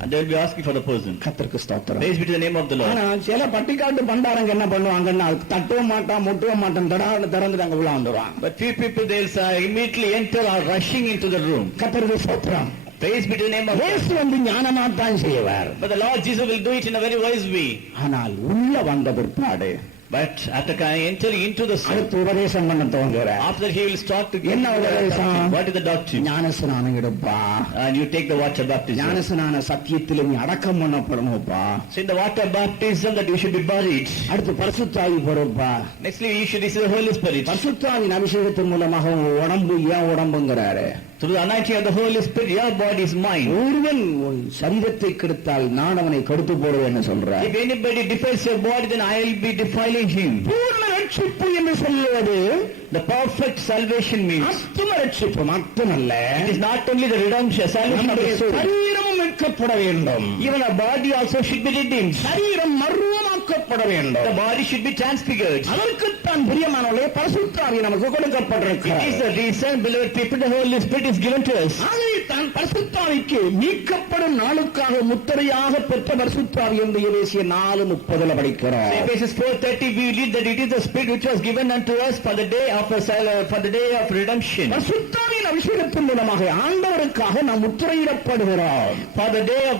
and they will be asking for the person. கர்த்தருக்கு ஸ்தோத்திரம். Praise be to the name of the Lord. ஆனா சில பட்டிக்காட்டு பண்டாரங்க என்ன பண்ணுவாங்கன்னா தட்டவும் மாட்டான் முட்டவும் மாட்டான் தடான்னு திறந்துட்டு அங்க உள்ள வந்துடுவான். But few people, they will immediately enter or rushing into the room. கர்த்தருக்கு ஸ்தோத்திரம். Praise be to the name of God. இயேசு வந்து ஞானமா தான் செய்வார். But the Lord Jesus will do it in a very wise way. ஆனால் உள்ள வந்த பிற்பாடு But after entering into the soul, அடுத்து உபதேசம் பண்ண துவங்குகிறார். after he will start to give என்ன உபதேசம்? what is the doctrine? ஞானஸ்நானம் எடுப்பா. And you take the water baptism. ஞானஸ்நான சத்தியத்தில் நீ அடக்கம் பண்ணப்படணும்ப்பா. So in the water baptism that you should be buried. அடுத்து பரிசுத்தாவி பொறுப்பா. Nextly you should receive the Holy Spirit. பரிசுத்தாவின் அபிஷேகத்தின் மூலமாக உடம்பு ஏன் உடம்புங்கிறாரு. Through the anointing of the Holy Spirit, your body is mine. ஒருவன் உன் சரீரத்தை கெடுத்தால் நான் அவனை கெடுத்து போடுவேன்னு சொல்றார். If anybody defiles your body, then I will be defiling him. பூர்ண ரட்சிப்பு என்று சொல்லுவது the perfect salvation means ஆத்தும ரட்சிப்பு மட்டுமல்ல. it is not only the redemption, salvation of the soul. சரீரமும் மீட்கப்பட வேண்டும். Even our body also should be redeemed. சரீரம் மறுரூபமாக்கப்பட வேண்டும். The body should be transfigured. அதற்குத்தான் பிரியமானவர்களே பரிசுத்தாவி நமக்கு கொடுக்கப்பட்டிருக்கிறது. It is the reason, beloved people, the Holy Spirit is given to us. ஆகவே தான் பரிசுத்தாவிக்கு மீட்கப்படும் நாளுக்காக முத்திரையாக பெற்ற பரிசுத்தாவி என்று எபேசியர் 4:30 படிக்கிறோம். Ephesians 4:30 we read that it is the Spirit which was given unto us for the day of redemption. பரிசுத்தாவின் அபிஷேகத்தின் மூலமாக ஆண்டவருக்காக நாம் முத்திரையிடப்படுகிறோம். For the day of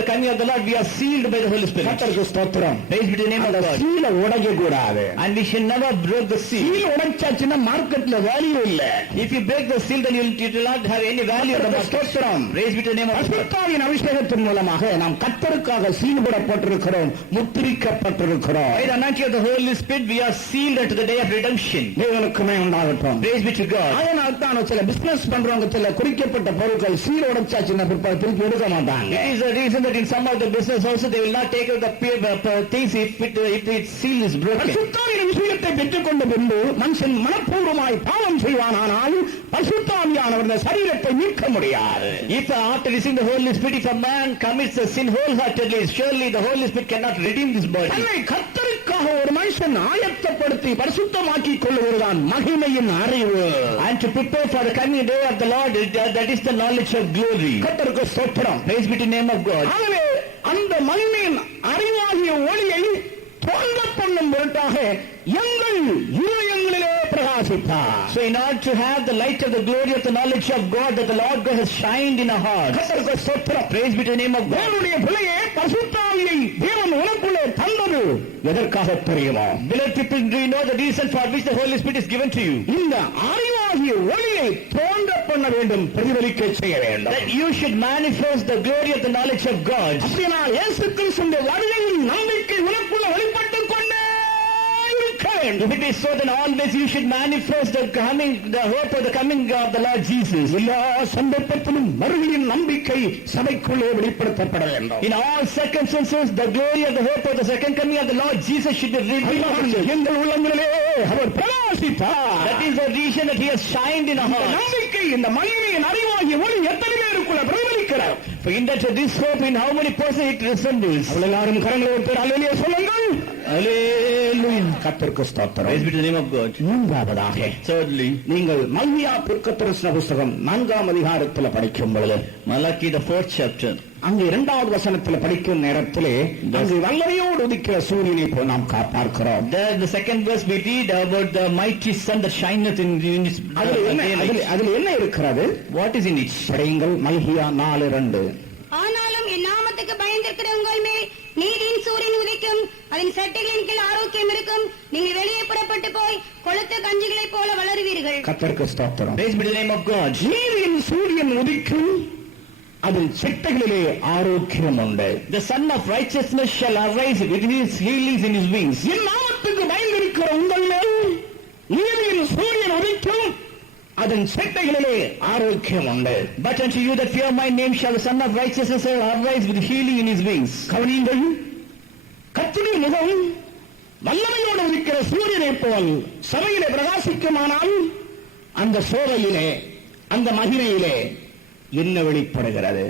the coming of the Lord, we are sealed by the Holy Spirit. கர்த்தருக்கு ஸ்தோத்திரம். Praise be to the name of God. சீலை உடைக்க கூடாது. And we should never break the seal. Seal உடைச்சாச்சுன்னா மார்க்கெட்ல value இல்ல. If you break the seal, then it will not have any value. ஸ்தோத்திரம். Praise be to the name of God. பரிசுத்தாவின் அபிஷேகத்தின் மூலமாக நாம் கர்த்தருக்காக சீல்படப்பட்டிருக்கிறோம், முத்திரிக்கப்பட்டிருக்கிறோம். By the anointing of the Holy Spirit, we are sealed unto the day of redemption. தேவனுக்குமே உண்டாகட்டும். Praise be to God. அதனால தான் சில business பண்றவங்க சில குறிக்கப்பட்ட பொருட்கள் சீல் உடைச்சாச்சுன்னா பிற்பாடு திருப்பி எடுக்க மாட்டாங்க. It is the reason that in some of the business also they will not take out the things if its seal is broken. பரிசுத்தாவின் விஷயத்தை பெற்றுக்கொண்ட பின்பு மனுஷன் மனப்பூர்வமாய் பாவம் செய்வானால் பரிசுத்தாவியானவர் இந்த சரீரத்தை மீட்க முடியாது. If after receiving the Holy Spirit, if a man commits a sin wholeheartedly, surely the Holy Spirit cannot redeem this body. தன்னை கர்த்தருக்காக ஒரு மனுஷன் ஆயத்தப்படுத்தி பரிசுத்தமாக்கிக் கொள்ளுவதுதான் மகிமையின் அறிவு. And to prepare for the coming day of the Lord, that is the knowledge of glory. கர்த்தருக்கு ஸ்தோத்திரம். Praise be to the name of God. ஆகவே அந்த மகிமையின் அறிவாகிய ஒளியை தோன்ற பண்ணும் பொருட்டாக எங்கள் இதயங்களிலே பிரகாசித்தார். So in order to have the light of the glory of the knowledge of God, that the Lord God has shined in our hearts. கர்த்தருக்கு ஸ்தோத்திரம். Praise be to the name of God. தேவனுடைய பிள்ளையே பரிசுத்தாவியை தேவன் உனக்குள்ளே தந்தது எதற்காக தெரியுமா? Beloved people, do you know the reason for which the Holy Spirit is given to you? இந்த அறிவாகிய ஒளியை தோன்ற பண்ண வேண்டும், பிரதிபலிக்க செய்ய வேண்டும். That you should manifest the glory of the knowledge of God. அப்படினால் இயேசு கிறிஸ்துவின் வருகையின் நம்பிக்கை உனக்குள்ள வெளிப்பட்டுக் கொண்டே இருக்க வேண்டும். If it is so, then always you should manifest the hope of the coming of the Lord Jesus. எல்லா சந்தர்ப்பத்திலும் மறுமையின் நம்பிக்கை சபைக்குள்ளே வெளிப்படுத்தப்பட வேண்டும். In all circumstances, the glory of the hope of the second coming of the Lord Jesus should be revealed. எங்கள் உள்ளங்களிலே அவர் பிரகாசித்தார். That is the reason that he has shined in our இந்த hearts. நம்பிக்கை, இந்த மகிமையின் அறிவாகிய ஒளி எத்தனை பேருக்குள்ள பிரதிபலிக்கிறார். For in that this hope, in how many persons it resembles. அவள் எல்லாரும் கரங்களை ஒருத்தர் அல்லேலூயா சொல்லுங்கள். Hallelujah. கர்த்தருக்கு ஸ்தோத்திரம். Praise be to the name of God. மூன்றாவதாக Thirdly, நீங்கள் மல்கியா தீர்க்கதரிசன புத்தகம் 4ஆம் அதிகாரத்தில் படிக்கும் பொழுது Malachi the 4th chapter. அங்கு 2வது வசனத்தில் படிக்கும் நேரத்திலே அங்கு வல்லமையோடு உதிக்கிற சூரியனை போய் நாம் பார்க்கிறோம். There the second verse we read about the mighty sun that shineth in his daylight. அதில் என்ன இருக்கிறது? What is in it? படியுங்கள் மல்கியா 4:2. ஆனாலும் என் நாமத்துக்கு பயந்திருக்கிற உங்கள் மேல் நீதியின் சூரியன் உதிக்கும், அதன் சட்டைகளின் கீழ் ஆரோக்கியம் இருக்கும். நீங்கள் வெளியே புறப்பட்டு போய் கொளுத்த கஞ்சிகளைப் போல வளருவீர்கள். கர்த்தருக்கு ஸ்தோத்திரம். Praise be to the name of God. நீதியின் சூரியன் உதிக்கும், அதன் சட்டைகளிலே ஆரோக்கியம் உண்டு. The son of righteousness shall arise with his healings in his wings. என் நாமத்துக்கு பயந்திருக்கிற உங்கள் மேல் நீதியின் சூரியன் உதிக்கும், அதன் சட்டைகளிலே ஆரோக்கியம் உண்டு. But unto you that fear my name shall the son of righteousness arise with healing in his wings. கவனியுங்கள், கர்த்தருடைய முகம் வல்லமையோடு இருக்கிற சூரியனை போல் சபையிலே பிரகாசிக்குமானால் அந்த சோலையிலே, அந்த மகிமையிலே என்ன வெளிப்படுகிறது?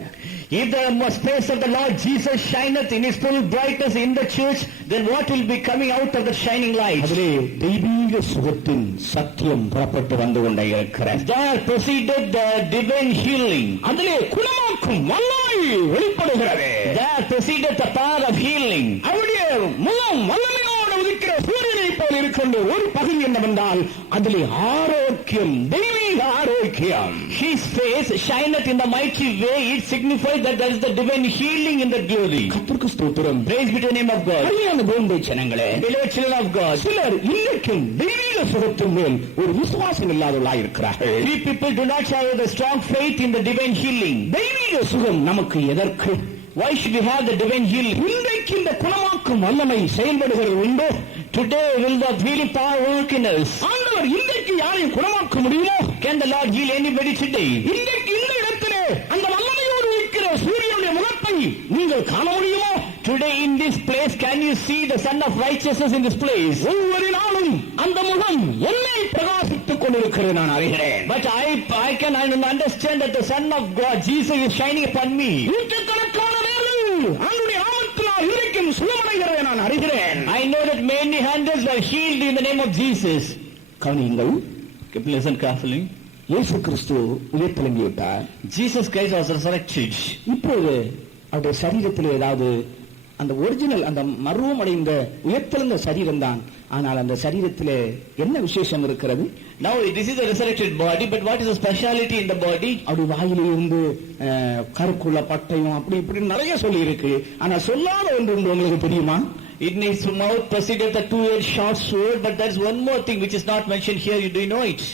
If the face of the Lord Jesus shineth in his full brightness in the church, then what will be coming out of the shining light? அதிலே தெய்வீக சுகத்தின் சத்தியம் புறப்பட்டு வந்து கொண்டே இருக்கிறது. There proceeded the divine healing. அதிலே குணமாக்கும் வல்லமை வெளிப்படுகிறது. There proceeded the power of healing. அவருடைய முகம் வல்லமையோடு உதிக்கிற சூரியனை போல் இருக்கின்ற ஒரு பகுதி என்னவென்றால் அதிலே ஆரோக்கியம், தெய்வீக ஆரோக்கியம். His face shineth in the mighty way. It signifies that there is the divine healing in the glory. கர்த்தருக்கு ஸ்தோத்திரம். Praise be to the name of God. அருமையான தேவனுடைய ஜனங்களே, Beloved children of God, சிலர் இன்னைக்கும் தெய்வீக சுகத்தின் மேல் ஒரு விசுவாசம் இல்லாதவர்களாய் இருக்கிறார்கள். few people do not have the strong faith in the divine healing. தெய்வீக சுகம் நமக்கு எதற்கு? Why should we have the divine healing? இன்றைக்கு இந்த குணமாக்கும் வல்லமை செயல்படுகிறது உண்டோ? Today will the healing power work in us. ஆண்டவர் இன்றைக்கு யாரையும் குணமாக்க முடியுமோ? Can the Lord heal anybody today? இன்றைக்கு இந்த இடத்திலே அந்த வல்லமையோடு இருக்கிற சூரியனுடைய முகத்தை நீங்கள் காண முடியுமோ? Today in this place, can you see the son of righteousness in this place? ஒவ்வொரு நாளும் அந்த முகம் என்னை பிரகாசித்துக் கொண்டிருக்கிறது நான் அறிகிறேன். But I can understand that the son of God, Jesus, is shining upon me. நூற்றுக்கணக்கான அவருடைய நாமத்தினால் இன்றைக்கும் சுகமடைகிறதை நான் அறிகிறேன். I know that many hundreds were healed in the name of Jesus. கவனியுங்கள், Listen carefully. இயேசு கிறிஸ்து உயிர்த்தெழும்பி விட்டார். Jesus Christ was resurrected. இப்போது அவருடைய சரீரத்தில் ஏதாவது அந்த ஒரிஜினல், அந்த மர்வம் அடைந்த உயிர்த்தெழுந்த சரீரம் தான். ஆனால் அந்த சரீரத்திலே என்ன விசேஷம் இருக்கிறது? Now this is a resurrected body, but what is the speciality in the body? அப்படி வாயிலே இருந்து கருக்குள்ள பட்டையும் அப்படி இப்படி நிறைய சொல்லி இருக்கு. ஆனா சொல்லாத ஒன்று உங்களுக்கு தெரியுமா? In his mouth proceeded the two-edged short sword, but there is one more thing which is not mentioned here. You do know it?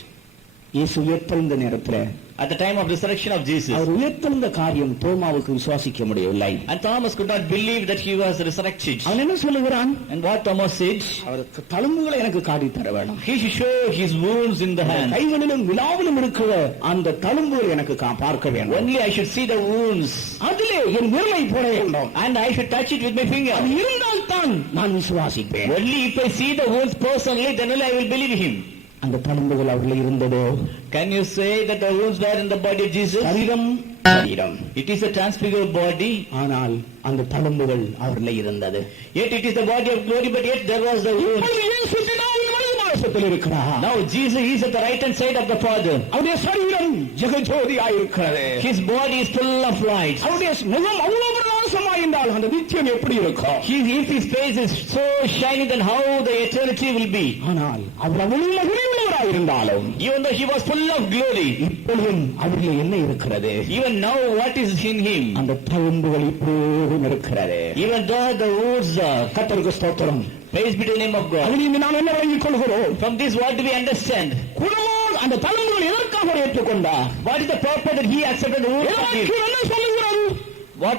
இயேசு உயிர்த்தெழுந்த நேரத்தில், at the time of resurrection of Jesus, அவர் உயிர்த்தெழுந்த காரியம் தோமாவுக்கு விசுவாசிக்க முடியவில்லை. and Thomas could not believe that he was resurrected. அவன் என்ன சொல்லுகிறான்? And what Thomas said? அவருக்கு தழும்புகளை எனக்கு காட்டி தர வேண்டும். He should show his wounds in the hand. கைகளிலும் விலாவிலும் இருக்கிற அந்த தழும்புகள் எனக்கு பார்க்க வேண்டும். Only I should see the wounds. அதிலே என் விரலை போட வேண்டும். And I should touch it with my finger. அது இருந்தால் தான் நான் விசுவாசிப்பேன். Only if I see the wounds personally, then only I will believe him. அந்த தழும்புகள் அவர்கள் இருந்ததோ? Can you say that the wounds were in the body of Jesus? சரீரம் சரீரம். It is a transfigured body. ஆனால் அந்த தழும்புகள் அவர்களே இருந்தது. Yet it is the body of glory, but yet there was the wound. Now Jesus is at the right hand side of the Father. அவருடைய சரீரம் ஜெகஜோதியாய் இருக்கிறது. His body is full of light. அவருடைய முகம் அவ்வளவு பிரகாசமாய் இருந்தால் அந்த நித்தியம் எப்படி இருக்கும்? If his face is so shiny, then how the eternity will be? ஆனால் அவர் அவ்வளவு மகிமையுள்ளவராய் இருந்தாலும், even though he was full of glory, இப்பொழுதும் அவரில் என்ன இருக்கிறது? even now what is in him? அந்த தழும்புகள் இப்போதும் இருக்கிறது. Even though the wounds are. கர்த்தருக்கு ஸ்தோத்திரம். Praise be to the name of God. அதிலிருந்து நாம் என்ன விளங்கிக் கொள்கிறோம்? From this what do we understand? குணமோடு அந்த தழும்புகள் எதற்காக ஏற்றுக்கொண்டார்? What is the purpose that he accepted the wounds of him? என்ன சொல்லுகிறது? What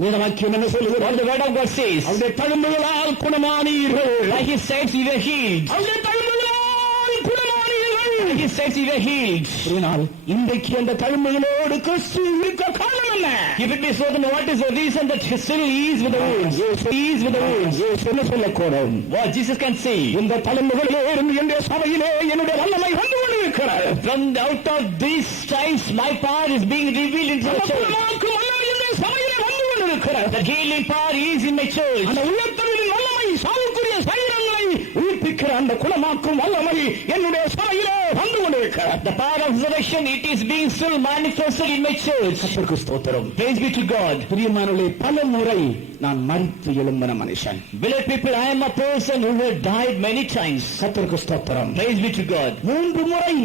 வேதவாக்கியம் என்ன சொல்லுகிறது? What the word of God says, அவருடைய தழும்புகளால் குணமானீர்கள். by his stripes you were healed. அவருடைய தழும்புகளால் குணமானீர்கள். By his stripes you were healed. இதனால் இன்றைக்கு அந்த தழும்புகளோடு கிறிஸ்து இருக்க காரணம் என்ன? If it be so, then what is the reason that he still is with the wounds? He is with the wounds. என்ன சொல்லக்கூடும்? What Jesus can say, இந்த தழும்புகளிலே இருந்து என்னுடைய சபையிலே என்னுடைய வல்லமை வந்து கொண்டிருக்கிறது. from out of these stripes my power is being revealed into the church. வல்லமை என்னுடைய சபையிலே வந்து கொண்டிருக்கிறது. The healing power is in my church. அந்த உள்ளத்தலின் வல்லமை சாவுக்குரிய சரீரங்களை உயிர்ப்பிக்கிற அந்த குணமாக்கும் வல்லமை என்னுடைய சபையிலே வந்து கொண்டிருக்கிறது. The power of resurrection, it is being still manifested in my church. கர்த்தருக்கு ஸ்தோத்திரம். Praise be to God. பிரியமானவர்களே, பல முறை நான் மரித்து எழும்பின மனுஷன். Beloved people, I am a person who has died many times. கர்த்தருக்கு ஸ்தோத்திரம். Praise be to God. 3 முறை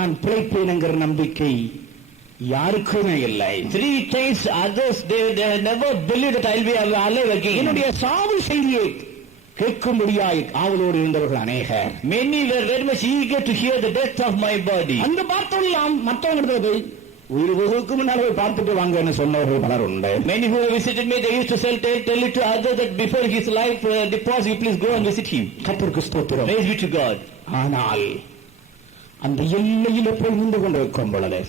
நான் பிழைப்பேன் என்கிற நம்பிக்கை யாருக்குமே இல்லை. 3 times others, they never believe that I will be alive again. என்னுடைய சாவு செய்தியை கேட்கும்படியாய் ஆவலோடு இருந்தவர்கள் அநேகர். Many were very much eager to hear the death of my body. அந்த பார்த்தவெல்லாம் மற்றவங்க போய் உயிர் போகுக்கு முன்னால போய் பார்த்துட்டு வாங்கன்னு சொன்னவர்கள் பலர் உண்டு. Many who have visited me, they used to tell it to others that before his life departs, you please go and visit him. கர்த்தருக்கு ஸ்தோத்திரம். Praise be to God. ஆனால் அந்த எல்லையில போய் நின்று கொண்டிருக்கும் பொழுது,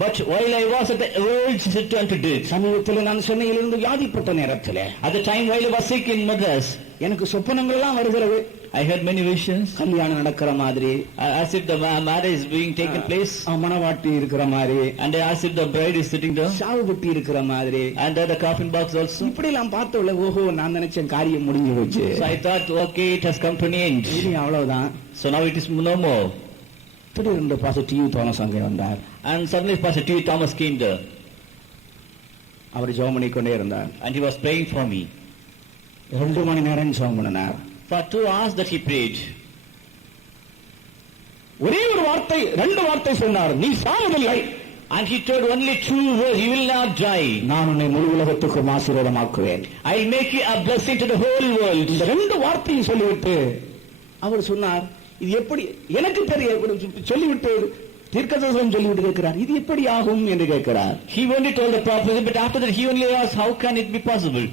but while I was at the verge unto death, சமீபத்தில் நான் சென்னையிலிருந்து வியாதிப்பட்ட நேரத்தில், at the time while I was sick in Madras, எனக்கு சொப்பனங்கள் எல்லாம் வருகிறது. I had many visions, கல்யாணம் நடக்கிற மாதிரி, as if the marriage is being taken place, மணவாட்டி இருக்கிற மாதிரி, and as if the bride is sitting there, சாவு பெட்டி இருக்கிற மாதிரி, and the coffin box also. இப்படி எல்லாம் பார்த்தவள ஓஹோ நான் நினைச்சேன் காரியம் முடிஞ்சு போச்சு. So I thought, okay, it has come to an end. இனி அவ்வளவுதான். So now it is no more. திடீரென்று பாஸ்டர் டிவி தோமஸ் அங்கே வந்தார். And suddenly Pastor T. Thomas came there, அவர் ஜெபம் பண்ணி கொண்டே இருந்தார். and he was praying for me. 2 மணி நேரம் ஜெபம் பண்ணினார். For 2 hours that he prayed. ஒரே ஒரு வார்த்தை, 2 வார்த்தை சொன்னார், நீ சாவதில்லை. And he told only 2 words, you will not die. நான் உன்னை முழு உலகத்துக்கும் ஆசீர்வாதமாக்குவேன். I will make you a blessing to the whole world. இந்த 2 வார்த்தையை சொல்லிவிட்டு அவர் சொன்னார், இது எப்படி எனக்கு தெரிய சொல்லிவிட்டு தீர்க்கதரிசனம் சொல்லிவிட்டு கேட்கிறார், இது எப்படி ஆகும் என்று கேட்கிறார். He only told the prophecy, but after that he only asked, how can it be possible?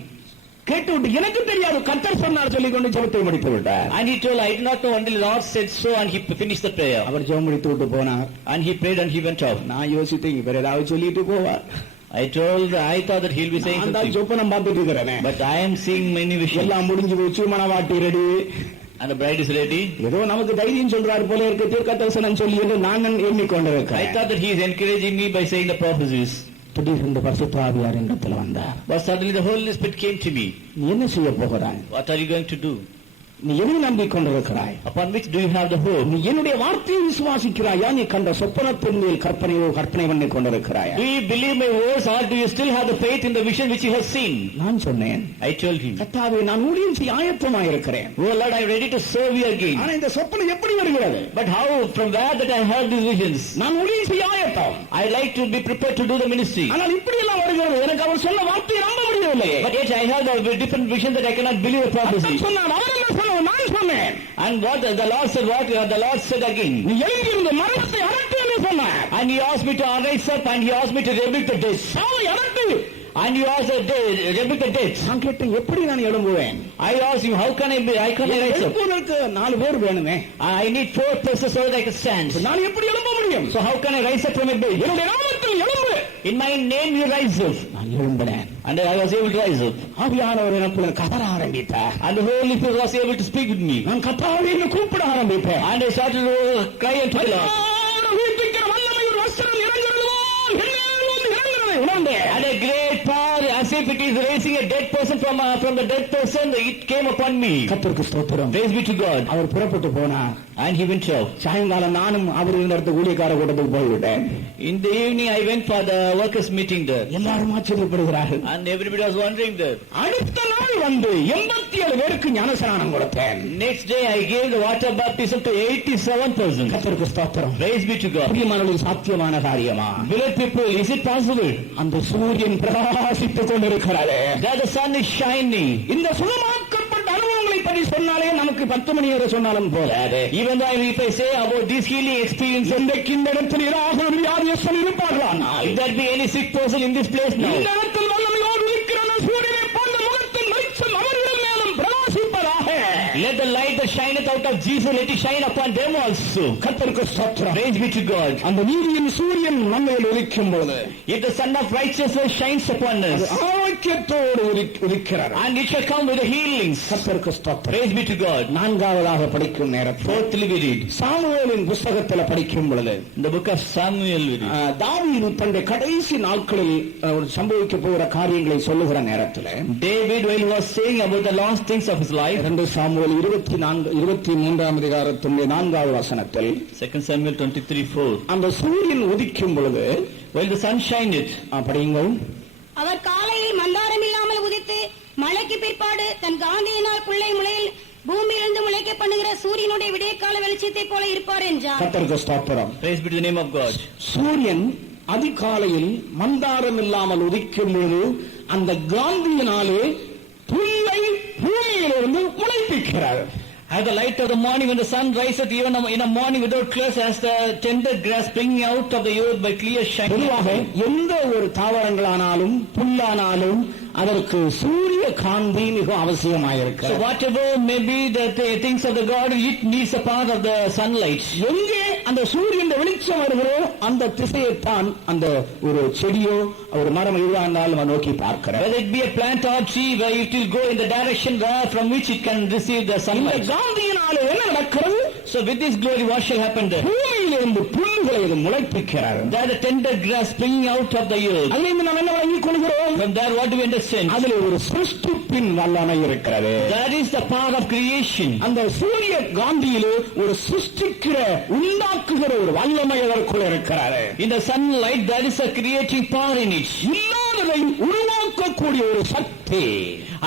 கேட்டுவிட்டு எனக்கு தெரியாது கர்த்தர் சொன்னார் சொல்லிக்கொண்டு ஜெபத்தை முடித்து விட்டார். And he told, I did not know, only the Lord said so, and he finished the prayer. அவர் ஜெபம் முடித்து விட்டு போனார். And he prayed and he went off. நான் யோசித்தேன் இவர் ஏதாவது சொல்லிட்டு போவார். I thought that he'll be saying something. சொப்பனம் பார்த்துட்டு இருக்கிறேன். But I am seeing many visions. எல்லாம் முடிஞ்சு போச்சு, மணவாட்டி ready. And the bride is ready. ஏதோ நமக்கு தைரியம் சொல்றாரு போல இருக்கு, தீர்க்கதரிசனம் சொல்லி என்று நான் எண்ணிக்கொண்டிருக்கிறேன். I thought that he is encouraging me by saying the prophecies. திடீரென்று பரிசுத்த ஆவியார் இடத்தில் வந்தார். But suddenly the Holy Spirit came to me. நீ என்ன செய்ய போகிறாய்? What are you going to do? நீ எதை நம்பிக்கொண்டிருக்கிறாய்? Upon which do you have the hope? நீ என்னுடைய வார்த்தையை விசுவாசிக்கிறாயா? நீ கண்ட சொப்பனத்தின் மேல் கற்பனை பண்ணி கொண்டிருக்கிறாயா? Do you believe my words, or do you still have the faith in the vision which you have seen? நான் சொன்னேன், I told him, கர்த்தாவே நான் ஊழியம் செய்ய ஆயத்தமாக இருக்கிறேன். Oh Lord, I am ready to serve you again. ஆனா இந்த சொப்பனம் எப்படி வருகிறது? But how, from where that I heard these visions? நான் ஊழியம் செய்ய ஆயத்தம். I like to be prepared to do the ministry. ஆனால் இப்படி எல்லாம் வருகிறது, எனக்கு அவர் சொன்ன வார்த்தையை நம்ப முடியவில்லை. But yet I heard a different vision that I cannot believe a prophecy. சொன்னார், அவர் என்ன சொன்னார்? நான் சொன்னேன். And what the Lord said, the Lord said again. நீ எழுதி இருந்த மரணத்தை அகற்று என்று சொன்னார். And he asked me to arise up, and he asked me to rebuke the dead. சாவை அகற்று. And you asked rebuke the dead. நான் கேட்டேன், எப்படி நான் எழும்புவேன்? I asked him, how can I rise up? எழுப்புவதற்கு 4 பேர் வேணுமே. I need 4 persons so that I can stand. நான் எப்படி எழும்ப முடியும்? So how can I rise up from a bed? என்னுடைய நாமத்தில் எழும்பு. In my name you rise up. நான் எழும்பினேன். And I was able to rise up. ஆவியானவர் எனக்குள்ள கதற ஆரம்பித்தார். And the Holy Spirit was able to speak with me. நான் கர்த்தாவே என்று கூப்பிட ஆரம்பித்தேன். And I started to cry unto the Lord. உயிர்ப்பிக்கிற வல்லமை ஒரு வஸ்திரம் இறங்குகிறது போல் என்னில் வந்து இறங்குகிறதை உணர்ந்தேன். And a great power, as if it is raising a dead person from the dead person, it came upon me. கர்த்தருக்கு ஸ்தோத்திரம். Praise be to God. அவர் புறப்பட்டு போனார். And he went off. சாயங்காலம் நானும் அவர் இருந்த இடத்துக்கு ஊழியக்கார கூட்டத்துக்கு போய்விட்டேன். In the evening I went for the workers meeting there. எல்லாரும் ஆச்சரியப்படுகிறார்கள். And everybody was wondering there. அடுத்த நாள் வந்து 87 பேருக்கு ஞானஸ்நானம் கொடுத்தேன். Next day I gave the water baptism to 87 persons. கர்த்தருக்கு ஸ்தோத்திரம். Praise be to God. பிரியமானவர்களே, சாத்தியமான காரியமா? Beloved people, is it possible? அந்த சூரியன் பிரகாசித்துக் கொண்டிருக்கிறது. That the sun is shining. இந்த சுகமாக்கப்பட்ட அனுபவங்களை பற்றி சொன்னாலே நமக்கு 10 மணி வரை சொன்னாலும் போதாது. Even though if I say about this healing experience, இன்றைக்கு இந்த இடத்தில் ஏதாவது ஒரு வியாதியஸ்தன் இருப்பார்களானால், if there be any sick person in this place now, இந்த இடத்தில் வல்லமையோடு இருக்கிற சூரியன் Let the light that shineth out of Jesus, let it shine upon them also. கர்த்தருக்கு ஸ்தோத்திரம். Praise be to God. அந்த நீதியின் சூரியன் நம்மையில் உதிக்கும் பொழுது If the sun of righteousness shines upon us, ஆரோக்கியத்தோடு உதிக்கிறார். and it shall come with the healings. கர்த்தருக்கு ஸ்தோத்திரம். Praise be to God. நான்காவதாக படிக்கும் நேரத்தில் Fourthly we read, சாமுவேலின் புத்தகத்தில் படிக்கும் பொழுது in the book of Samuel we read, தாவீது தன்னுடைய கடைசி நாட்களில் சம்பவிக்க போகிற காரியங்களை சொல்லுகிற நேரத்தில் David, when he was saying about the last things of his life, 2 Samuel 23ஆம் அதிகாரத்தினுடைய 4வது வசனத்தில் 2 Samuel 23:4, அந்த சூரியன் உதிக்கும் பொழுது while the sun shineth, படியுங்கள், அவர் காலையில் மந்தாரம் இல்லாமல் உதித்து மழைக்கு பிற்பாடு தன் காந்தியினால் பிள்ளை முளையில் பூமியிலிருந்து முளைக்க பண்ணுகிற சூரியனுடைய விடியற்கால வெளிச்சத்தை போல இருப்பார் என்றார். கர்த்தருக்கு ஸ்தோத்திரம். praise be to the name of God. சூரியன் அதிகாலையில் மந்தாரம் இல்லாமல் உதிக்கும் பொழுது அந்த காந்தியினாலே புல்லை பூமியிலிருந்து முளைப்பிக்கிறார். At the light of the morning, when the sun riseth, even in a morning without clouds, as the tender grass springing out of the earth by clear shining. பொதுவாக எந்த ஒரு தாவரங்களானாலும் புல்லானாலும் அதற்கு சூரிய காந்தி மிக அவசியமாயிருக்கிறது. So whatever may be the things of the God, it needs a part of the sunlight. எங்கே அந்த சூரியன் வெளிச்சம் வருகிறோ அந்த திசையைத்தான் அந்த ஒரு செடியோ ஒரு மரம் எதுவாக இருந்தாலும் நோக்கி பார்க்கிறது. Whether it be a plant or tree, where it will go in the direction from which it can receive the sunlight. காந்தியினாலே என்ன நடக்கிறது? So with this glory, what shall happen there? பூமியிலிருந்து புல்லுகளை இது முளைப்பிக்கிறார். That the tender grass springing out of the earth. அதிலிருந்து நாம் என்ன விளங்கிக் கொள்கிறோம்? From there, what do we understand? அதில் ஒரு சிருஷ்டிப்பின் வல்லமை இருக்கிறது. That is the power of creation. அந்த சூரிய காந்தியிலே ஒரு சிருஷ்டிக்கிற உண்டாக்குகிற ஒரு வல்லமை அதற்குள் இருக்கிறது. In the sunlight, there is a creating power in it. இல்லாததை உருவாக்கக்கூடிய ஒரு சக்தி.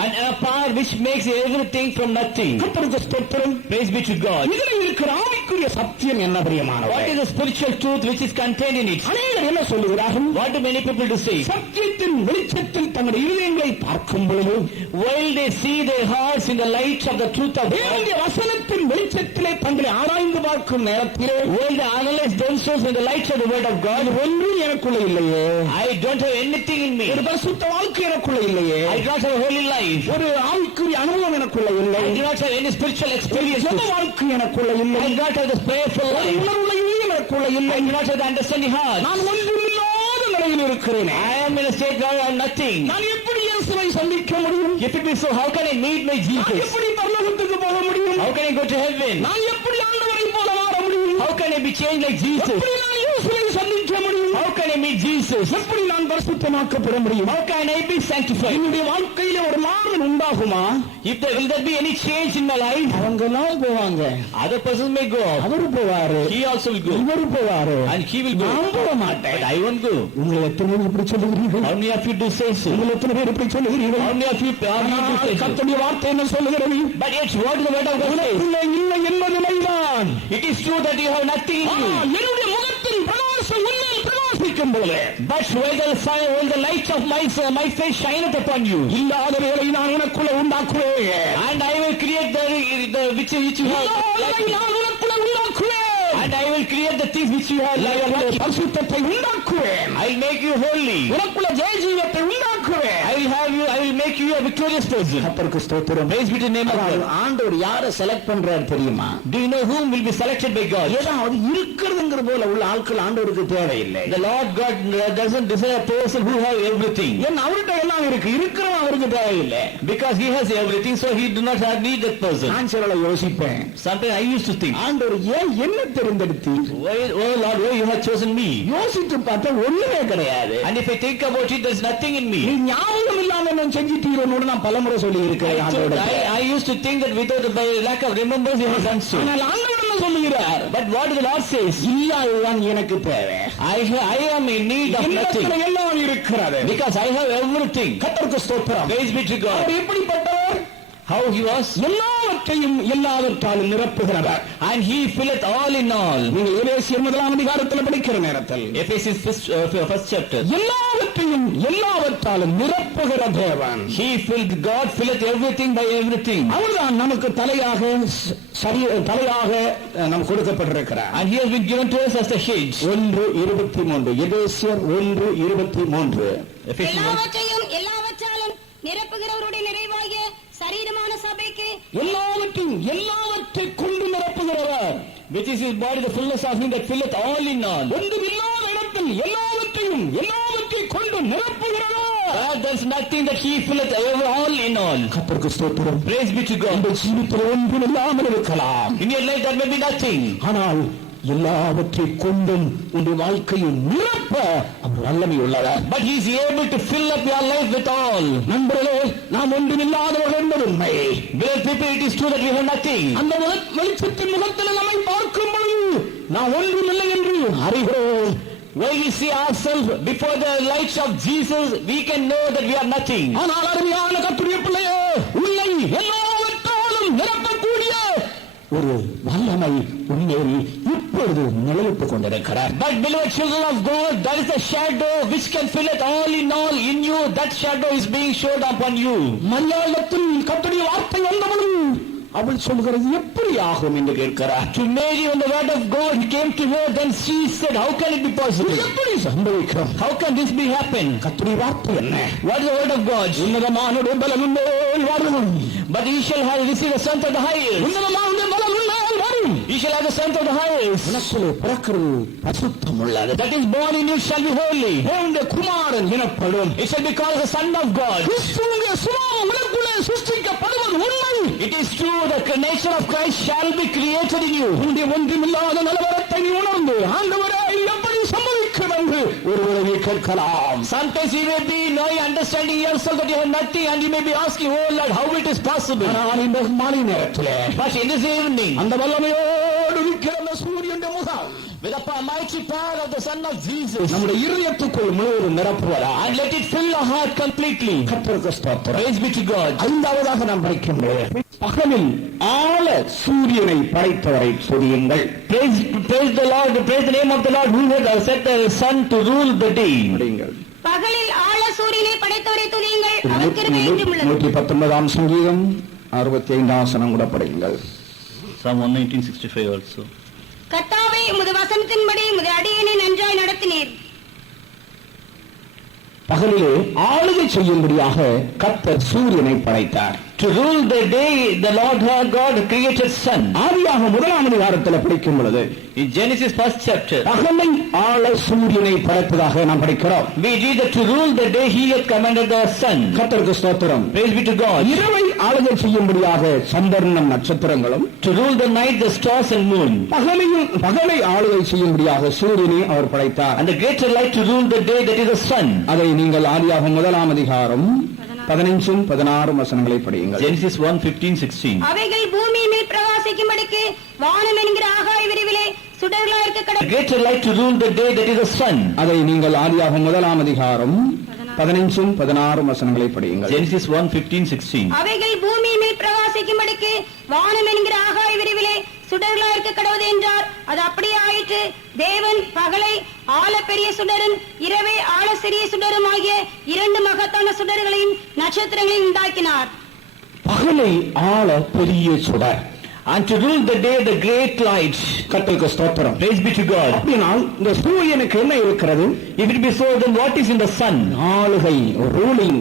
And a power which makes everything from nothing. கர்த்தருக்கு ஸ்தோத்திரம். Praise be to God. இதில் இருக்கிற ஆவிக்குரிய சத்தியம் என்ன பிரியமானவர்களே? What is the spiritual truth which is contained in it? அநேகர் என்ன சொல்லுகிறார்கள்? What do many people do say? சத்தியத்தின் வெளிச்சத்தில் தங்களுடைய இதயங்களை பார்க்கும் பொழுது, While they see their hearts in the light of the truth of God, தேவனுடைய வசனத்தின் வெளிச்சத்திலே தங்களை ஆராய்ந்து பார்க்கும் நேரத்திலே, while they analyze themselves in the light of the word of God, ஒன்று எனக்குள்ள இல்லையே, I don't have anything in me. ஒரு பரிசுத்த வாழ்க்கை எனக்குள்ள இல்லையே, I don't have a holy life. ஒரு ஆவிக்குரிய அனுபவம் எனக்குள்ள இல்லை, I do not have any spiritual experience. ஜெப வாழ்க்கை எனக்குள்ள இல்லை, I do not have the prayerful ஒரு life. உணர்வுள்ள இதயம் எனக்குள்ள இல்லை, I do not have the understanding heart. நான் ஒன்றுமில்லாத நிலையில் இருக்கிறேன். I am in a state where I am nothing. நான் எப்படி இயேசுவை சந்திக்க முடியும்? If it be so, how can I meet my நான் Jesus? எப்படி பரலோகத்துக்கு போக முடியும்? How can I go to heaven? நான் எப்படி ஆண்டவரை போல வாழ முடியும்? How can I be changed like Jesus? எப்படி நான் இயேசுவை சந்திக்க முடியும்? How can I meet Jesus? எப்படி நான் பரிசுத்தமாக்கப்பட முடியும்? How can I be sanctified? என்னுடைய வாழ்க்கையில ஒரு மாறுதல் உண்டாகுமா? Will there be any change in my life? அவங்க எல்லாம் போவாங்க, Other persons may go. அவரு போவாரு, He also will go. இவரு போவாரு, And he will go. நான் போக மாட்டேன். But I won't go. உங்களை எத்தனை பேர் இப்படி சொல்லுகிறீர்கள்? How many of you do say so? உங்களை எத்தனை பேர் இப்படி சொல்லுகிறீர்கள்? How many of you do say so? கர்த்தருடைய வார்த்தை என்ன சொல்லுகிறது? But yet, what the word of God says? உனக்குள்ளே இல்லை என்பது மெய்தான். It is true that you have nothing in you. என்னுடைய முகத்தின் பிரகாசம் உன்னில் பிரகாசிக்கும் போது, But while the light of my face shineth upon you, இல்லாதவைகளை நான் உனக்குள்ள உண்டாக்குவேன். and I will create the which you have, இல்லாதவைகளை நான் உனக்குள்ள உண்டாக்குவேன். and I will create the things which you have. பரிசுத்தத்தை உண்டாக்குவேன். I will make you holy. உனக்குள்ள ஜெயஜீவத்தை உண்டாக்குவேன். I will make you a victorious person. கர்த்தருக்கு ஸ்தோத்திரம். Praise be to the name of God. ஆண்டவர் யாரை select பண்றார் தெரியுமா? Do you know whom will be selected by God? ஏதாவது இருக்கிறதுங்கிற போல உள்ள ஆட்கள் ஆண்டவருக்கு தேவையில்லை. The Lord God doesn't desire a person who have everything. ஏன் அவர்கிட்ட எல்லாம் இருக்கு, இருக்கிறவன் அவருக்கு தேவையில்லை. Because he has everything, so he do not need that person. நான் சில யோசிப்பேன், Sometimes I used to think, ஆண்டவர் ஏன் என்ன தெரிந்தெடுத்தீர்? oh Lord, why you have chosen me? யோசித்து பார்த்தா ஒண்ணுமே கிடையாது. And if I think about it, there's nothing in நீ me. ஞாபகம் இல்லாம நான் செஞ்சிட்டீரோன்னு நான் பலமுறை சொல்லி இருக்கிறேன் ஆண்டவரிடம். I used to think that without by lack of remembrance, he has done so. ஆனால் ஆண்டவர் என்ன சொல்லுகிறார்? But what the Lord says, இல்லாததான் எனக்கு தேவை. I am in need of nothing. என்னிடத்தில் எல்லாம் இருக்கிறது. Because I have everything. கர்த்தருக்கு ஸ்தோத்திரம். Praise be to God. அவர் எப்படிப்பட்டவர்? How he was, எல்லாவற்றையும் எல்லாவற்றாலும் நிரப்புகிறவர். and he filleth all in all. நீங்கள் எபேசியர் 1ஆம் அதிகாரத்தில் படிக்கிற நேரத்தில் Ephesians first chapter. எல்லாவற்றையும் எல்லாவற்றாலும் நிரப்புகிற தேவன். God filleth everything by everything. அவர்தான் நமக்கு தலையாக நமக்கு கொடுக்கப்பட்டிருக்கிறார். And he has been given to us as the head. 1:23 எபேசியர் 1:23. எல்லாவற்றையும் எல்லாவற்றாலும் நிரப்புகிறவருடைய நிறைவாகிய சரீரமான சபைக்கு எல்லாவற்றை கொண்டு நிரப்புகிறவர், which is his body, the fullness of him that filleth all in all. ஒன்றுமில்லாத இடத்தில் எல்லாவற்றை கொண்டு நிரப்புகிறவர். There is nothing that he filleth all in all. கர்த்தருக்கு ஸ்தோத்திரம். Praise be to God. இந்த ஜீவித்தில் ஒன்றும் இல்லாமல் இருக்கலாம், In your life there may be nothing, ஆனால் எல்லாவற்றை கொண்டும் உங்கள் வாழ்க்கையை நிரப்ப அவர் வல்லமை உள்ளவர். but he is able to fill up your life with all. நண்பர்களே, நாம் ஒன்றுமில்லாதவர்கள் என்பது உண்மை. Beloved people, it is true that we have nothing. அந்த வெளிச்சத்தின் முகத்தில் நம்மை பார்க்கும் பொழுது நாம் ஒன்றுமில்லை என்று அறிகிறோம். When we see ourselves before the lights of Jesus, we can know that we are nothing. ஆனால் அருமையான கர்த்தருடைய பிள்ளையே, உன்னை எல்லாவற்றாலும் நிரப்பக்கூடிய ஒரு வல்லமை உண்மையில் இப்பொழுது நிலைத்துக் கொண்டிருக்கிறார். But beloved children of God, that is the shadow which can fill it all in you. That shadow is being showed upon you. மரியாளத்தில் கர்த்தருடைய வார்த்தை வந்தவளும் அவள் சொல்கிறது எப்படி ஆகும் என்று கேட்கிறார். To Mary, when the word of God came to her, then she said, how can it be possible? எப்படி சம்பவிக்கும்? How can this be happen? கர்த்தருடைய வார்த்தை என்ன? What is the word of God? உன்னதமான பலன் மேல் வரும். But he shall have received the strength of the highest. உன்னதமான பலன் மேல் வரும். He shall have the strength of the highest. உனக்குள்ளே பிறக்கிறது பரிசுத்தம் உள்ளது. That is born in you shall be holy. தேவனுடைய குமாரன் எனப்படும். It shall be called the Son of God. கிறிஸ்துவின் சுபாவம் உனக்குள்ளே சிருஷ்டிக்கப்படுவது உண்மை. It is true, the nature of Christ shall be created in you. உன்னுடைய ஒன்றுமில்லாத நிலவரத்தை நீ உணர்ந்து ஆண்டவரே எப்படி சம்பவிக்கும் என்று ஒருவரை நீ கேட்கலாம். Sometimes you may be knowing, understanding yourself that you have nothing, and you may be asking, oh Lord, how it is possible. ஆனால் இந்த மாலை நேரத்திலே But in this evening, அந்த வல்லமையோடு இருக்கிற அந்த சூரியனுடைய முகம் with the mighty power of the Son of Jesus, நம்முடைய இருதயத்துக்குள் முழுவதும் நிரப்புவதா, and let it fill our heart completely. கர்த்தருக்கு ஸ்தோத்திரம். Praise be to God. ஐந்தாவதாக நாம் படிக்கின்றோம், பகலில் ஆழ சூரியனை படைத்தவரை துதியுங்கள். Praise the Lord, praise the name of the Lord who has set the sun to rule the day. பகலில் ஆழ சூரியனை படைத்தவரை துதியுங்கள், அவர் கிருபை என்றும் உள்ளது. 119 சங்கீதம் 65 வசனம் கூட படியுங்கள். Psalm 119:65 also. கர்த்தாவே, உமது வசனத்தின்படி உமது அடியேனை நன்றாய் நடத்தினீர். பகலிலே ஆளுகை செய்யும்படியாக கர்த்தர் சூரியனை படைத்தார். To rule the day, the Lord our God created sun. ஆதியாகமம் 1ஆம் அதிகாரத்தில் படிக்கும் பொழுது In Genesis 1st chapter, பகலை ஆள சூரியனை படைத்ததாக நாம் படிக்கிறோம். we read that to rule the day he had commanded the sun. கர்த்தருக்கு ஸ்தோத்திரம். Praise be to God. இரவை ஆளுகை செய்யும்படியாக சந்திரனும் நட்சத்திரங்களும், To rule the night, the stars and moon. பகலை ஆளுகை செய்யும்படியாக சூரியனை அவர் படைத்தார். And the greater light to rule the day, that is the sun. அதை நீங்கள் ஆதியாகமம் 1ஆம் அதிகாரம் 15 16 வசனங்களை படியுங்கள். Genesis 1:15-16. அவைகள் பூமியின் மேல் பிரகாசிக்கும்படிக்கு வானம் என்கிற ஆகாய விரிவிலே சுடர்களாய் இருக்க The கடவுள். greater light to rule the day, that is the sun. அதை நீங்கள் ஆதியாகமம் 1ஆம் அதிகாரம் 15 16 வசனங்களை படியுங்கள். Genesis 1:15-16. அவைகள் பூமியின் மேல் பிரகாசிக்கும்படிக்கு வானம் என்கிற ஆகாய விரிவிலே சுடர்களாய் இருக்க கடவுள் என்றார். அது அப்படியே ஆயிற்று. தேவன் பகலை ஆழ பெரிய சுடரும் இரவே ஆழ சிறிய சுடரும் ஆகிய இரண்டு மகத்தான சுடர்களையும் நட்சத்திரங்களையும் உண்டாக்கினார். பகலை ஆள பெரிய சுடர், And to rule the day, the great light. கர்த்தருக்கு ஸ்தோத்திரம். Praise be to God. அப்படினால் இந்த சூரியனுக்கு என்ன இருக்கிறது? If it be so, then what is in the sun? ஆளுகை, ruling.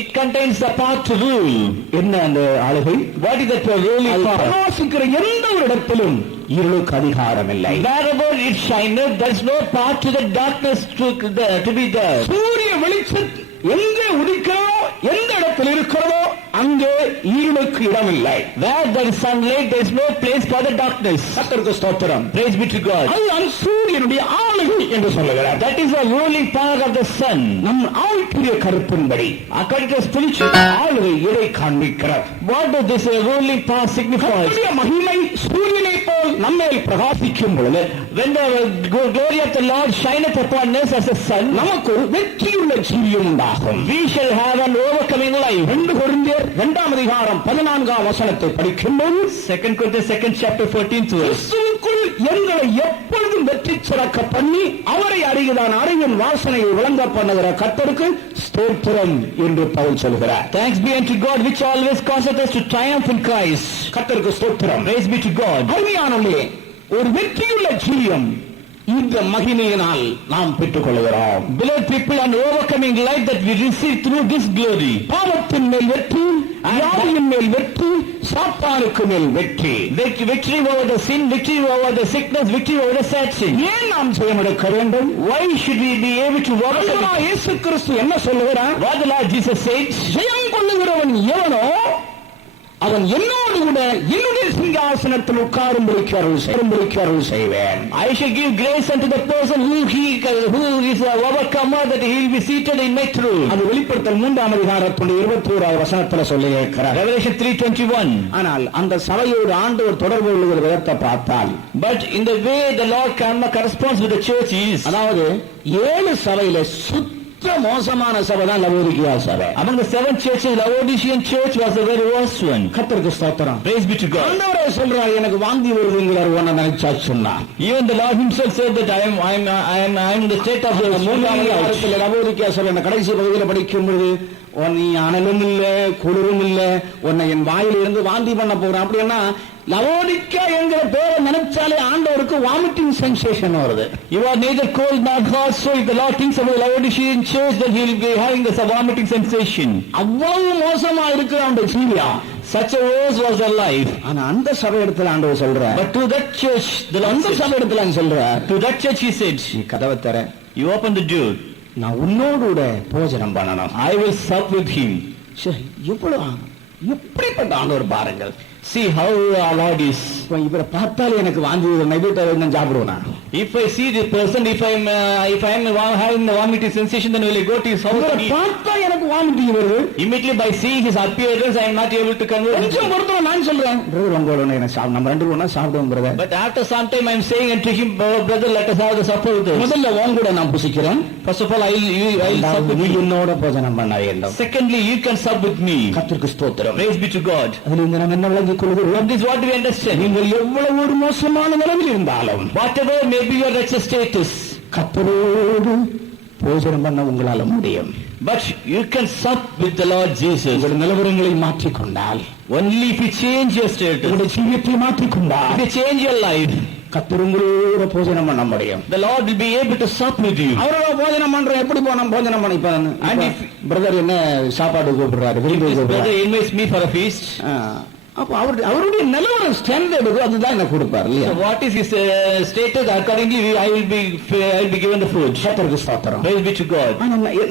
It contains the power to rule. என்ன அந்த ஆளுகை? What is that ruling power? பிரகாசிக்கிற எந்த ஒரு இடத்திலும் இருளுக்கு அதிகாரம் இல்லை. Wherever it shineth, there is no power to the darkness to be there. சூரிய வெளிச்சம் எங்கே உதிக்கிறதோ, எந்த இடத்தில் இருக்கிறதோ அங்கே இருளுக்கு இடமில்லை. Where there is sunlight, there is no place for the darkness. கர்த்தருக்கு ஸ்தோத்திரம். Praise be to God. அதுதான் சூரியனுடைய ஆளுகை என்று சொல்லுகிறார். That is the ruling power of the sun. நம் ஆவிக்குரிய கருத்தின்படி According to spiritual, ஆளுகை எதை காண்பிக்கிறார்? what does this ruling power signify? கர்த்தருடைய மகிமை சூரியனை போல் நம்மேல் பிரகாசிக்கும் பொழுது, When the glory of the Lord shineth upon us as a sun, நமக்கு ஒரு வெற்றியுள்ள ஜீவியம் உண்டாகும். we shall have an overcoming life. 2 கொரிந்தியர் 2ஆம் அதிகாரம் 14ஆம் வசனத்தை படிக்கும்போது, 2 Corinthians 2nd chapter 14th verse. கிறிஸ்துவுக்குள் எங்களை எப்பொழுதும் வெற்றி சிறக்க பண்ணி அவரை அறிகிறான் அறிவின் வாசனையை விளங்க பண்ணுகிற கர்த்தருக்கு ஸ்தோத்திரம் என்று பவுல் சொல்கிறார். Thanks be unto God which always causeth us to triumph in Christ. கர்த்தருக்கு ஸ்தோத்திரம். Praise be to God. அருமையானவர்களே, ஒரு வெற்றியுள்ள ஜீவியம் இந்த மகிமையினால் நாம் பெற்றுக் கொள்கிறோம். Beloved people, an overcoming life that we receive through this glory. பாவத்தின் மேல் வெற்றி, வியாதியின் மேல் வெற்றி, சாத்தானுக்கு மேல் வெற்றி. Victory over the sin, victory over the sickness, victory over the sad sin. ஏன் நாம் ஜெயமெடுக்க வேண்டும்? Why should we be able to walk? இயேசு கிறிஸ்து என்ன சொல்லுகிறார்? What the Lord Jesus said? ஜெயம் கொள்ளுகிறவன் எவனோ அவன் என்னோடு கூட என்னுடைய சிங்காசனத்தில் உட்காரும்படிக்கு அருள் செய்வேன். I shall give grace unto the person who is a overcomer, that he will be seated in my throne. அது வெளிப்படுத்தல் 3ஆம் அதிகாரத்துடைய 21ஆவது வசனத்தில் சொல்லி இருக்கிறார். Revelation 3:21. ஆனால் அந்த சபையோடு ஆண்டவர் தொடர்பு கொள்ளுகிற விதத்தை பார்த்தால், but in the way the Lord corresponds with the church is, அதாவது 7 சபையில மோசமான சபை தான் லவோதிக்கேயா சபை. Among the 7 churches, Laodicean church was the very worst one. கர்த்தருக்கு ஸ்தோத்திரம். Praise be to God. ஆண்டவரே சொல்றார், எனக்கு வாந்தி வருதுங்கறார் ஒண்ணு நினைச்சா சொன்னா. Even the Lord himself said that I am in the state of the 3ஆம் அதிகாரத்தில் லவோதிக்கேயா சபை கடைசி பகுதியில் படிக்கும்போது, நீ அனலும் இல்ல குளிரும் இல்ல, உன்னை என் வாயில இருந்து வாந்தி பண்ண போறேன் அப்படின்னா, லவோதிக்கேயா என்கிற பேரை நினைச்சாலே ஆண்டவருக்கு வாமிட்டிங் சென்சேஷன் வருது. You are neither cold nor hot, so if the Lord thinks about the Laodicean church, then he will be having this vomiting sensation. அவ்வளவு மோசமா இருக்கு அந்த Syria. Such a worse was their life. ஆனா அந்த சபை இடத்துல ஆண்டவர் சொல்றார், but to that church, அந்த சபை இடத்துல சொல்றார், to that church he said, நீ கதவை தர, you open the door, நான் உன்னோடு போஜனம் பண்ணணும், I will sup with him. சரி, எப்படிப்பட்ட ஆண்டவர் பாருங்கள். See how our Lord is. இவரை பார்த்தாலே எனக்கு வாந்தி வருது, நான் சாப்பிடுவேனா? If I see the person, if I am having the vomiting sensation, then will I go to his house? பார்த்தா எனக்கு வாமிட்டிங் வருது. Immediately by seeing his appearance, I am not able to converse. கொஞ்சம் பொறுத்து நான் சொல்றேன், brother உங்களோட நம்ம ரெண்டு பேரும் சாப்பிடுவோம் brother. But after some time I am saying unto him, brother, let us have the supper with us. முதல்ல உன் கூட நான் புசிக்கிறேன். First of all, I will sup with you. என்னோட போஜனம் பண்ண வேண்டும். Secondly, you can sup with me. கர்த்தருக்கு ஸ்தோத்திரம். Praise be to God. அதிலிருந்து நாம் என்ன விளங்கிக் கொள்கிறோம்? This is what we understand. நீங்கள் எவ்வளவு ஒரு மோசமான நிலையில் இருந்தாலும், whatever may be your wretched status, கர்த்தரோடு போஜனம் பண்ண உங்களால முடியும். but you can sup with the Lord Jesus. உங்கள் நிலவரங்களை மாற்றிக் கொண்டால், only if you change your status, உங்களுடைய ஜீவியத்தை மாற்றிக் கொண்டால், if you change your life, கர்த்தரோடு போஜனம் பண்ண முடியும். the Lord will be able to sup with you. அவரோட போஜனம் பண்ற எப்படி போஜனம் பண்ணிப்பான்? and if பிரதர் என்ன சாப்பாடு கூப்பிடுறாரு, brother invites me for a feast, அப்ப அவருடைய நிலவரம் ஸ்டாண்டர்டு அதுதான் எனக்கு கொடுப்பார் இல்லையா? so what is his status, accordingly I will be given the food. கர்த்தருக்கு ஸ்தோத்திரம். Praise be to God.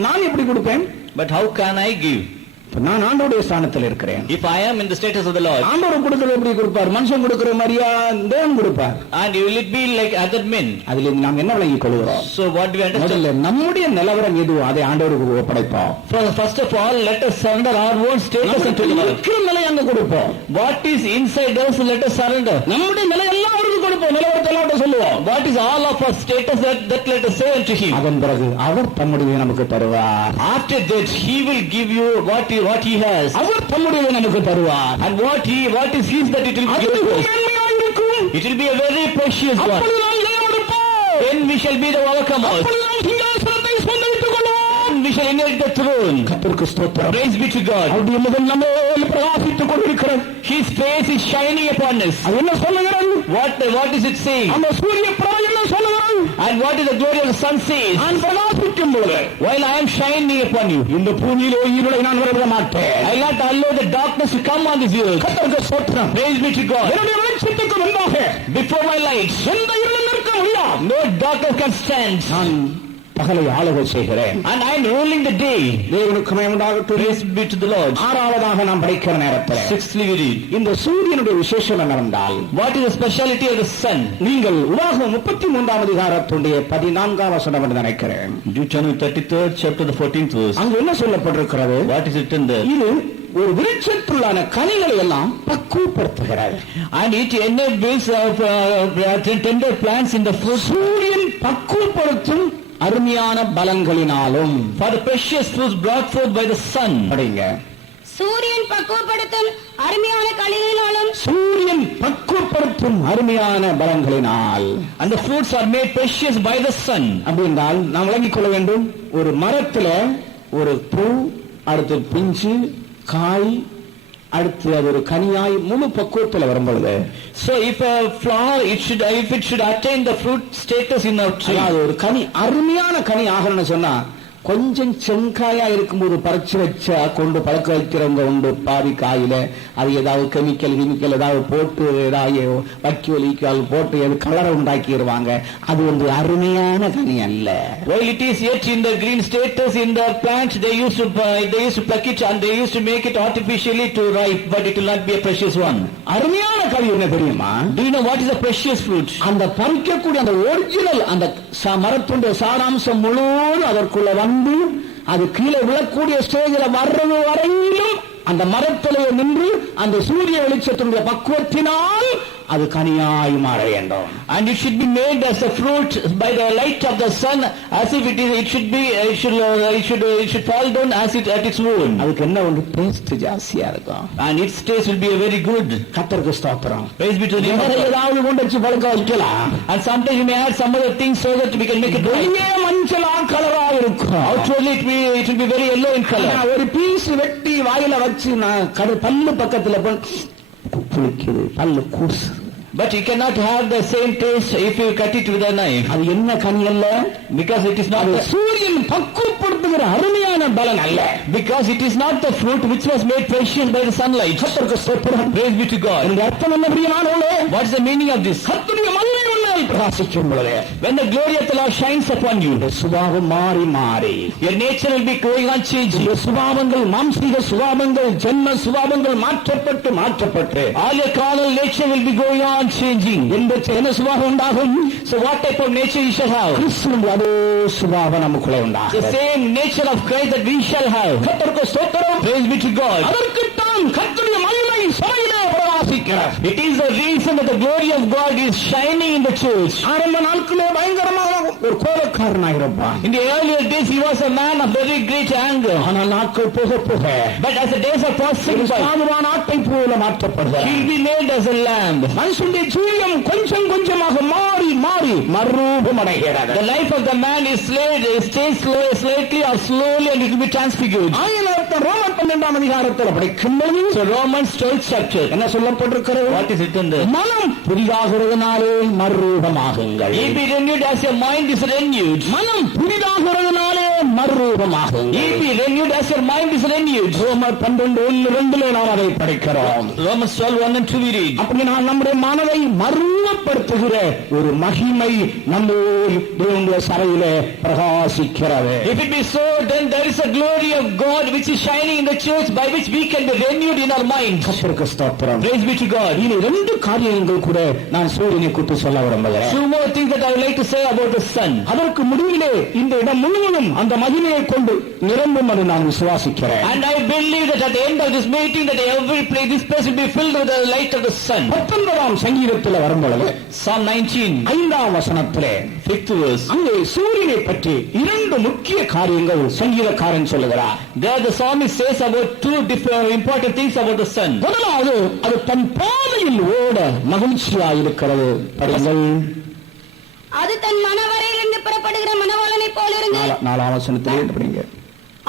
நான் எப்படி கொடுப்பேன்? but how can I give? நான் ஆண்டவருடைய ஸ்தானத்தில் இருக்கிறேன். if I am in the status of the Lord, ஆண்டவர் கொடுக்கிறது எப்படி கொடுப்பார்? மனுஷன் கொடுக்கிற மாதிரியா தேவன் கொடுப்பார். and will it be like other men? அதில் நாம் என்ன விளங்கிக் கொள்கிறோம்? so what do we understand? முதல்ல நம்முடைய நிலவரம் எதுவோ அதை ஆண்டவருக்கு ஒப்படைப்போம். first of all, let us surrender our own status unto the Lord. இருக்கிற நிலை அங்க கொடுப்போம். what is inside us, let us surrender. நம்முடைய நிலை எல்லாம் அவருக்கு கொடுப்போம். நிலவரத்தை எல்லாம் சொல்லுவோம். what is all of our status, that let us say unto him. அதன் பிறகு அவர் தம்முடைய நமக்கு தருவார். after that he will give you what he has. அவர் தம்முடைய நமக்கு தருவார். and what is his, that it will be given. it will be a very precious one. then we shall be the overcomers. we shall inherit the throne. கர்த்தருக்கு ஸ்தோத்திரம். praise be to God. அவருடைய முகம் நம்மேல் பிரகாசித்துக் கொண்டிருக்கிறது. his face is shining upon us. அது என்ன சொல்லுகிறது? what is it saying? அந்த சூரிய பிரகாசம் என்ன சொல்லுகிறது? and what is the glory of the sun says? நான் பிரகாசிக்கும் பொழுது, while I am shining upon you, இந்த பூமியிலே இருளை நான் வரவிட மாட்டேன். I will not allow the darkness to come on this earth. கர்த்தருக்கு ஸ்தோத்திரம். praise be to God. என்னுடைய வெளிச்சத்துக்கு முன்பாக before my light எந்த இருளும் நிற்க முடியாது. no darkness can stand. நான் பகலை ஆளுகை செய்கிறேன். and I am ruling the day. தேவனுக்கு மகிமை உண்டாகட்டும். praise be to the Lord. ஆறாவதாக நாம் படிக்கிற நேரத்தில், sixthly we read, இந்த சூரியனுடைய விசேஷம் என்னவென்றால், what is the speciality of the sun? நீங்கள் உலகம் 33ஆம் அதிகாரத்துடைய 14ஆம் வசனம் என்று நினைக்கிறேன். Deuteronomy 33rd chapter, the 14th verse. அங்கு என்ன சொல்லப்பட்டிருக்கிறது? what is written there? இது ஒரு விருட்சத்துள்ளான கனிகளை எல்லாம் பக்குவப்படுத்துகிறது. and it enables tender plants in the fruit. சூரியன் பக்குவப்படுத்தும் அருமையான பலன்களினாலும், for the precious fruits brought forth by the sun. படிங்க. சூரியன் பக்குவப்படுத்தும் அருமையான கனிகளினாலும், சூரியன் பக்குவப்படுத்தும் அருமையான பலன்களினால், and the fruits are made precious by the sun. அப்படின்றால் நாம் விளங்கிக் கொள்ள வேண்டும், ஒரு மரத்துல ஒரு பூ, அடுத்து பிஞ்சு, காய், அடுத்து அது ஒரு கனியாய் முழு பக்குவத்தில் வரும்பொழுது, so if a flower if it should attain the fruit status in a tree, அது ஒரு கனி அருமையான கனி ஆகணும்னு சொன்னா கொஞ்சம் செங்காயா இருக்கும்போது பறிச்சு வச்சா கொண்டு பழக்க வைக்கிறவங்க உண்டு. பாதி காயில அது ஏதாவது கெமிக்கல் ஏதாவது போட்டு ஏதாவது வக்கியொலிக்கால் போட்டு கலரை உண்டாக்கிடுவாங்க. அது வந்து அருமையான கனி அல்ல. While it is yet in the green status in the plant, they used to pluck it and they used to make it artificially to ripe, but it will not be a precious one. அருமையான கனி என்ன தெரியுமா? Do you know what is a precious fruit? அந்த பறிக்கக்கூடிய அந்த original அந்த மரத்துடைய சாராம்சம் முழுவதும் அதற்குள்ள வந்து அது கீழே விழக்கூடிய ஸ்டேஜில் வர்றது வரையிலும் அந்த மரத்திலே நின்று அந்த சூரிய வெளிச்சத்தினுடைய பக்குவத்தினால் அது கனியாய் மாற வேண்டும். And it should be made as a fruit by the light of the sun, as if it should fall down as it at its own. அதுக்கு என்ன ஒன்று டேஸ்ட் ஜாஸ்தியா இருக்கும். And its taste will be a very good. கர்த்தருக்கு ஸ்தோத்திரம். Praise be to the Lord. ஏதாவது கொண்டு வச்சு பழக்க வைக்கலாம். And sometimes you may add some other things so that we can make it வெளியே மஞ்சளா கலரா இருக்கும். Outwardly it will be very yellow in color. ஒரு பீஸ் வெட்டி வாயில வச்சு நான் பல்லு பக்கத்துல புளிக்குது, பல்லு கூசு. But you cannot have the same taste if you cut it with a knife. அது என்ன கனி அல்ல? Because it is not the சூரியன் பக்குவப்படுத்துகிற அருமையான பலன் அல்ல. Because it is not the fruit which was made precious by the sunlight. கர்த்தருக்கு ஸ்தோத்திரம். Praise be to God. இந்த அர்த்தம் என்ன பிரியமானவர்களே? What is the meaning of this? கர்த்தருடைய மகிமை உன்னால் பிரகாசிக்கும் பொழுது, when the glory of the Lord shines upon you, சுபாவம் மாறி மாறி your nature will be going on changing. சுபாவங்கள், மாம்சீக சுபாவங்கள், ஜென்ம சுபாவங்கள் மாற்றப்பட்டு all your carnal nature will be going on changing. என்ன சுபாவம் உண்டாகும்? So what type of nature you shall have? கிறிஸ்துவின் அதே சுபாவம் நமக்குள்ளே உண்டாகும். The same nature of Christ that we shall have. கர்த்தருக்கு ஸ்தோத்திரம். Praise be to God. அதற்குத்தான் கர்த்தருடைய மகிமை சபையிலே பிரகாசிக்கிறது. It is the reason that the glory of God is shining in the church. ஆரம்ப நாட்களே பயங்கரமாக ஒரு கோபக்காரனாக இருப்பான். In the earlier days he was a man of very great anger. ஆனால் நாட்கள் போக but as the days are passing by, சாதுவான ஆட்டை போல மாற்றப்படுகிறார். he will be made as a lamb. மனுஷனுடைய ஜீவியம் கொஞ்சம் கொஞ்சமாக மாறி மறுரூபம் அடைகிறது. The life of the man is slightly or slowly and it will be transfigured. ஆயிரத்தி ரோமன் 12ஆம் அதிகாரத்தில் படிக்கும்போது So Romans 12 chapter, என்ன சொல்லப்பட்டிருக்கிறது? what is written there? மனம் புதிதாகிறதுனாலே மறுரூபமாகுங்கள். Ye be renewed as your mind is renewed. மனம் புதிதாகிறதுனாலே மறுரூபமாகுங்கள். Ye be renewed as your mind is renewed. ரோமர் 12:1-2 நாம் அதை படிக்கிறோம். Romans 12:1 and 2 we read. அப்படி நான் நம்முடைய மனதை மறுரூபப்படுத்துகிற ஒரு மகிமை நம்முடைய சபையிலே பிரகாசிக்கிறது. If it be so, then there is a glory of God which is shining in the church by which we can be renewed in our minds. கர்த்தருக்கு ஸ்தோத்திரம். Praise be to God. இனி ரெண்டு காரியங்கள் கூட நான் சூரியனை குறித்து சொல்ல விரும்புகிறேன். Two more things that I would like to say about the sun. அதற்கு முடிவிலே இந்த இடம் முழுவதும் அந்த மகிமையை கொண்டு நிரம்பும் என்று நான் விசுவாசிக்கிறேன். And I believe that at the end of this meeting that this place will be filled with the light of the sun. 19ஆம் சங்கீதத்தில் வரும்பொழுது Psalm 19 5ஆம் வசனத்திலே 5th verse, அங்கே சூரியனை பற்றி இரண்டு முக்கிய காரியங்கள் சங்கீதக்காரன் சொல்லுகிறார். there the psalmist says about two different important things about the sun. முதலாவது, அது தன் பாதையில் ஓட மகிழ்ச்சியாயிருக்கிறது. படிங்கள். அது தன் மனவரையிலிருந்து புறப்படுகிற மணவாளனை போலிருந்து 4ஆம் வசனத்திலே படிங்க.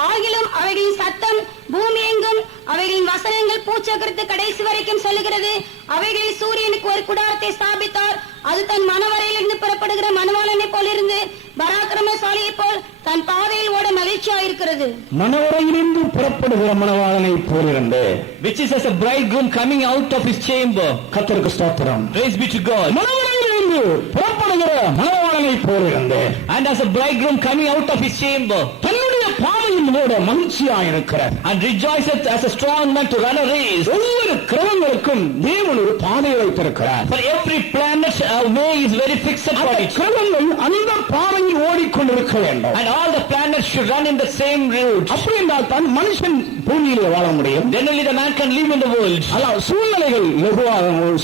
ஆகிலும் அவைகளின் சத்தம் பூமி எங்கும், அவைகளின் வசனங்கள் பூச்சக்கரத்து கடைசி வரைக்கும் செல்லுகிறது. அவைகளில் சூரியனுக்கு ஒரு குடாரத்தை ஸ்தாபித்தார். அது தன் மனவரையிலிருந்து புறப்படுகிற மணவாளனை போலிருந்து பராக்கிரமசாலியை போல் தன் பாதையில் ஓட மகிழ்ச்சியாயிருக்கிறது. மணவரையிலிருந்து புறப்படுகிற மணவாளனை போலிருந்து, which is as a bridegroom coming out of his chamber. கர்த்தருக்கு ஸ்தோத்திரம். Praise be to God. மணவரையிலிருந்து புறப்படுகிற மணவாளனை போலிருந்து, and as a bridegroom coming out of his chamber, தன்னுடைய பாதையில் ஓட மகிழ்ச்சியாயிருக்கிறார். and rejoiceth as a strong man to run a race. ஒவ்வொரு கிரகங்களுக்கும் தேவன் ஒரு பாதையை வைத்திருக்கிறார். For every planet way is very fixed for it. கிரகங்கள் அந்த பாதையில் ஓடிக்கொண்டிருக்க வேண்டும். And all the planets should run in the same route. அப்படி என்றால் தான் மனுஷன் பூமியிலே வாழ முடியும். Then only the man can live in the world. அதாவது சூழ்நிலைகள்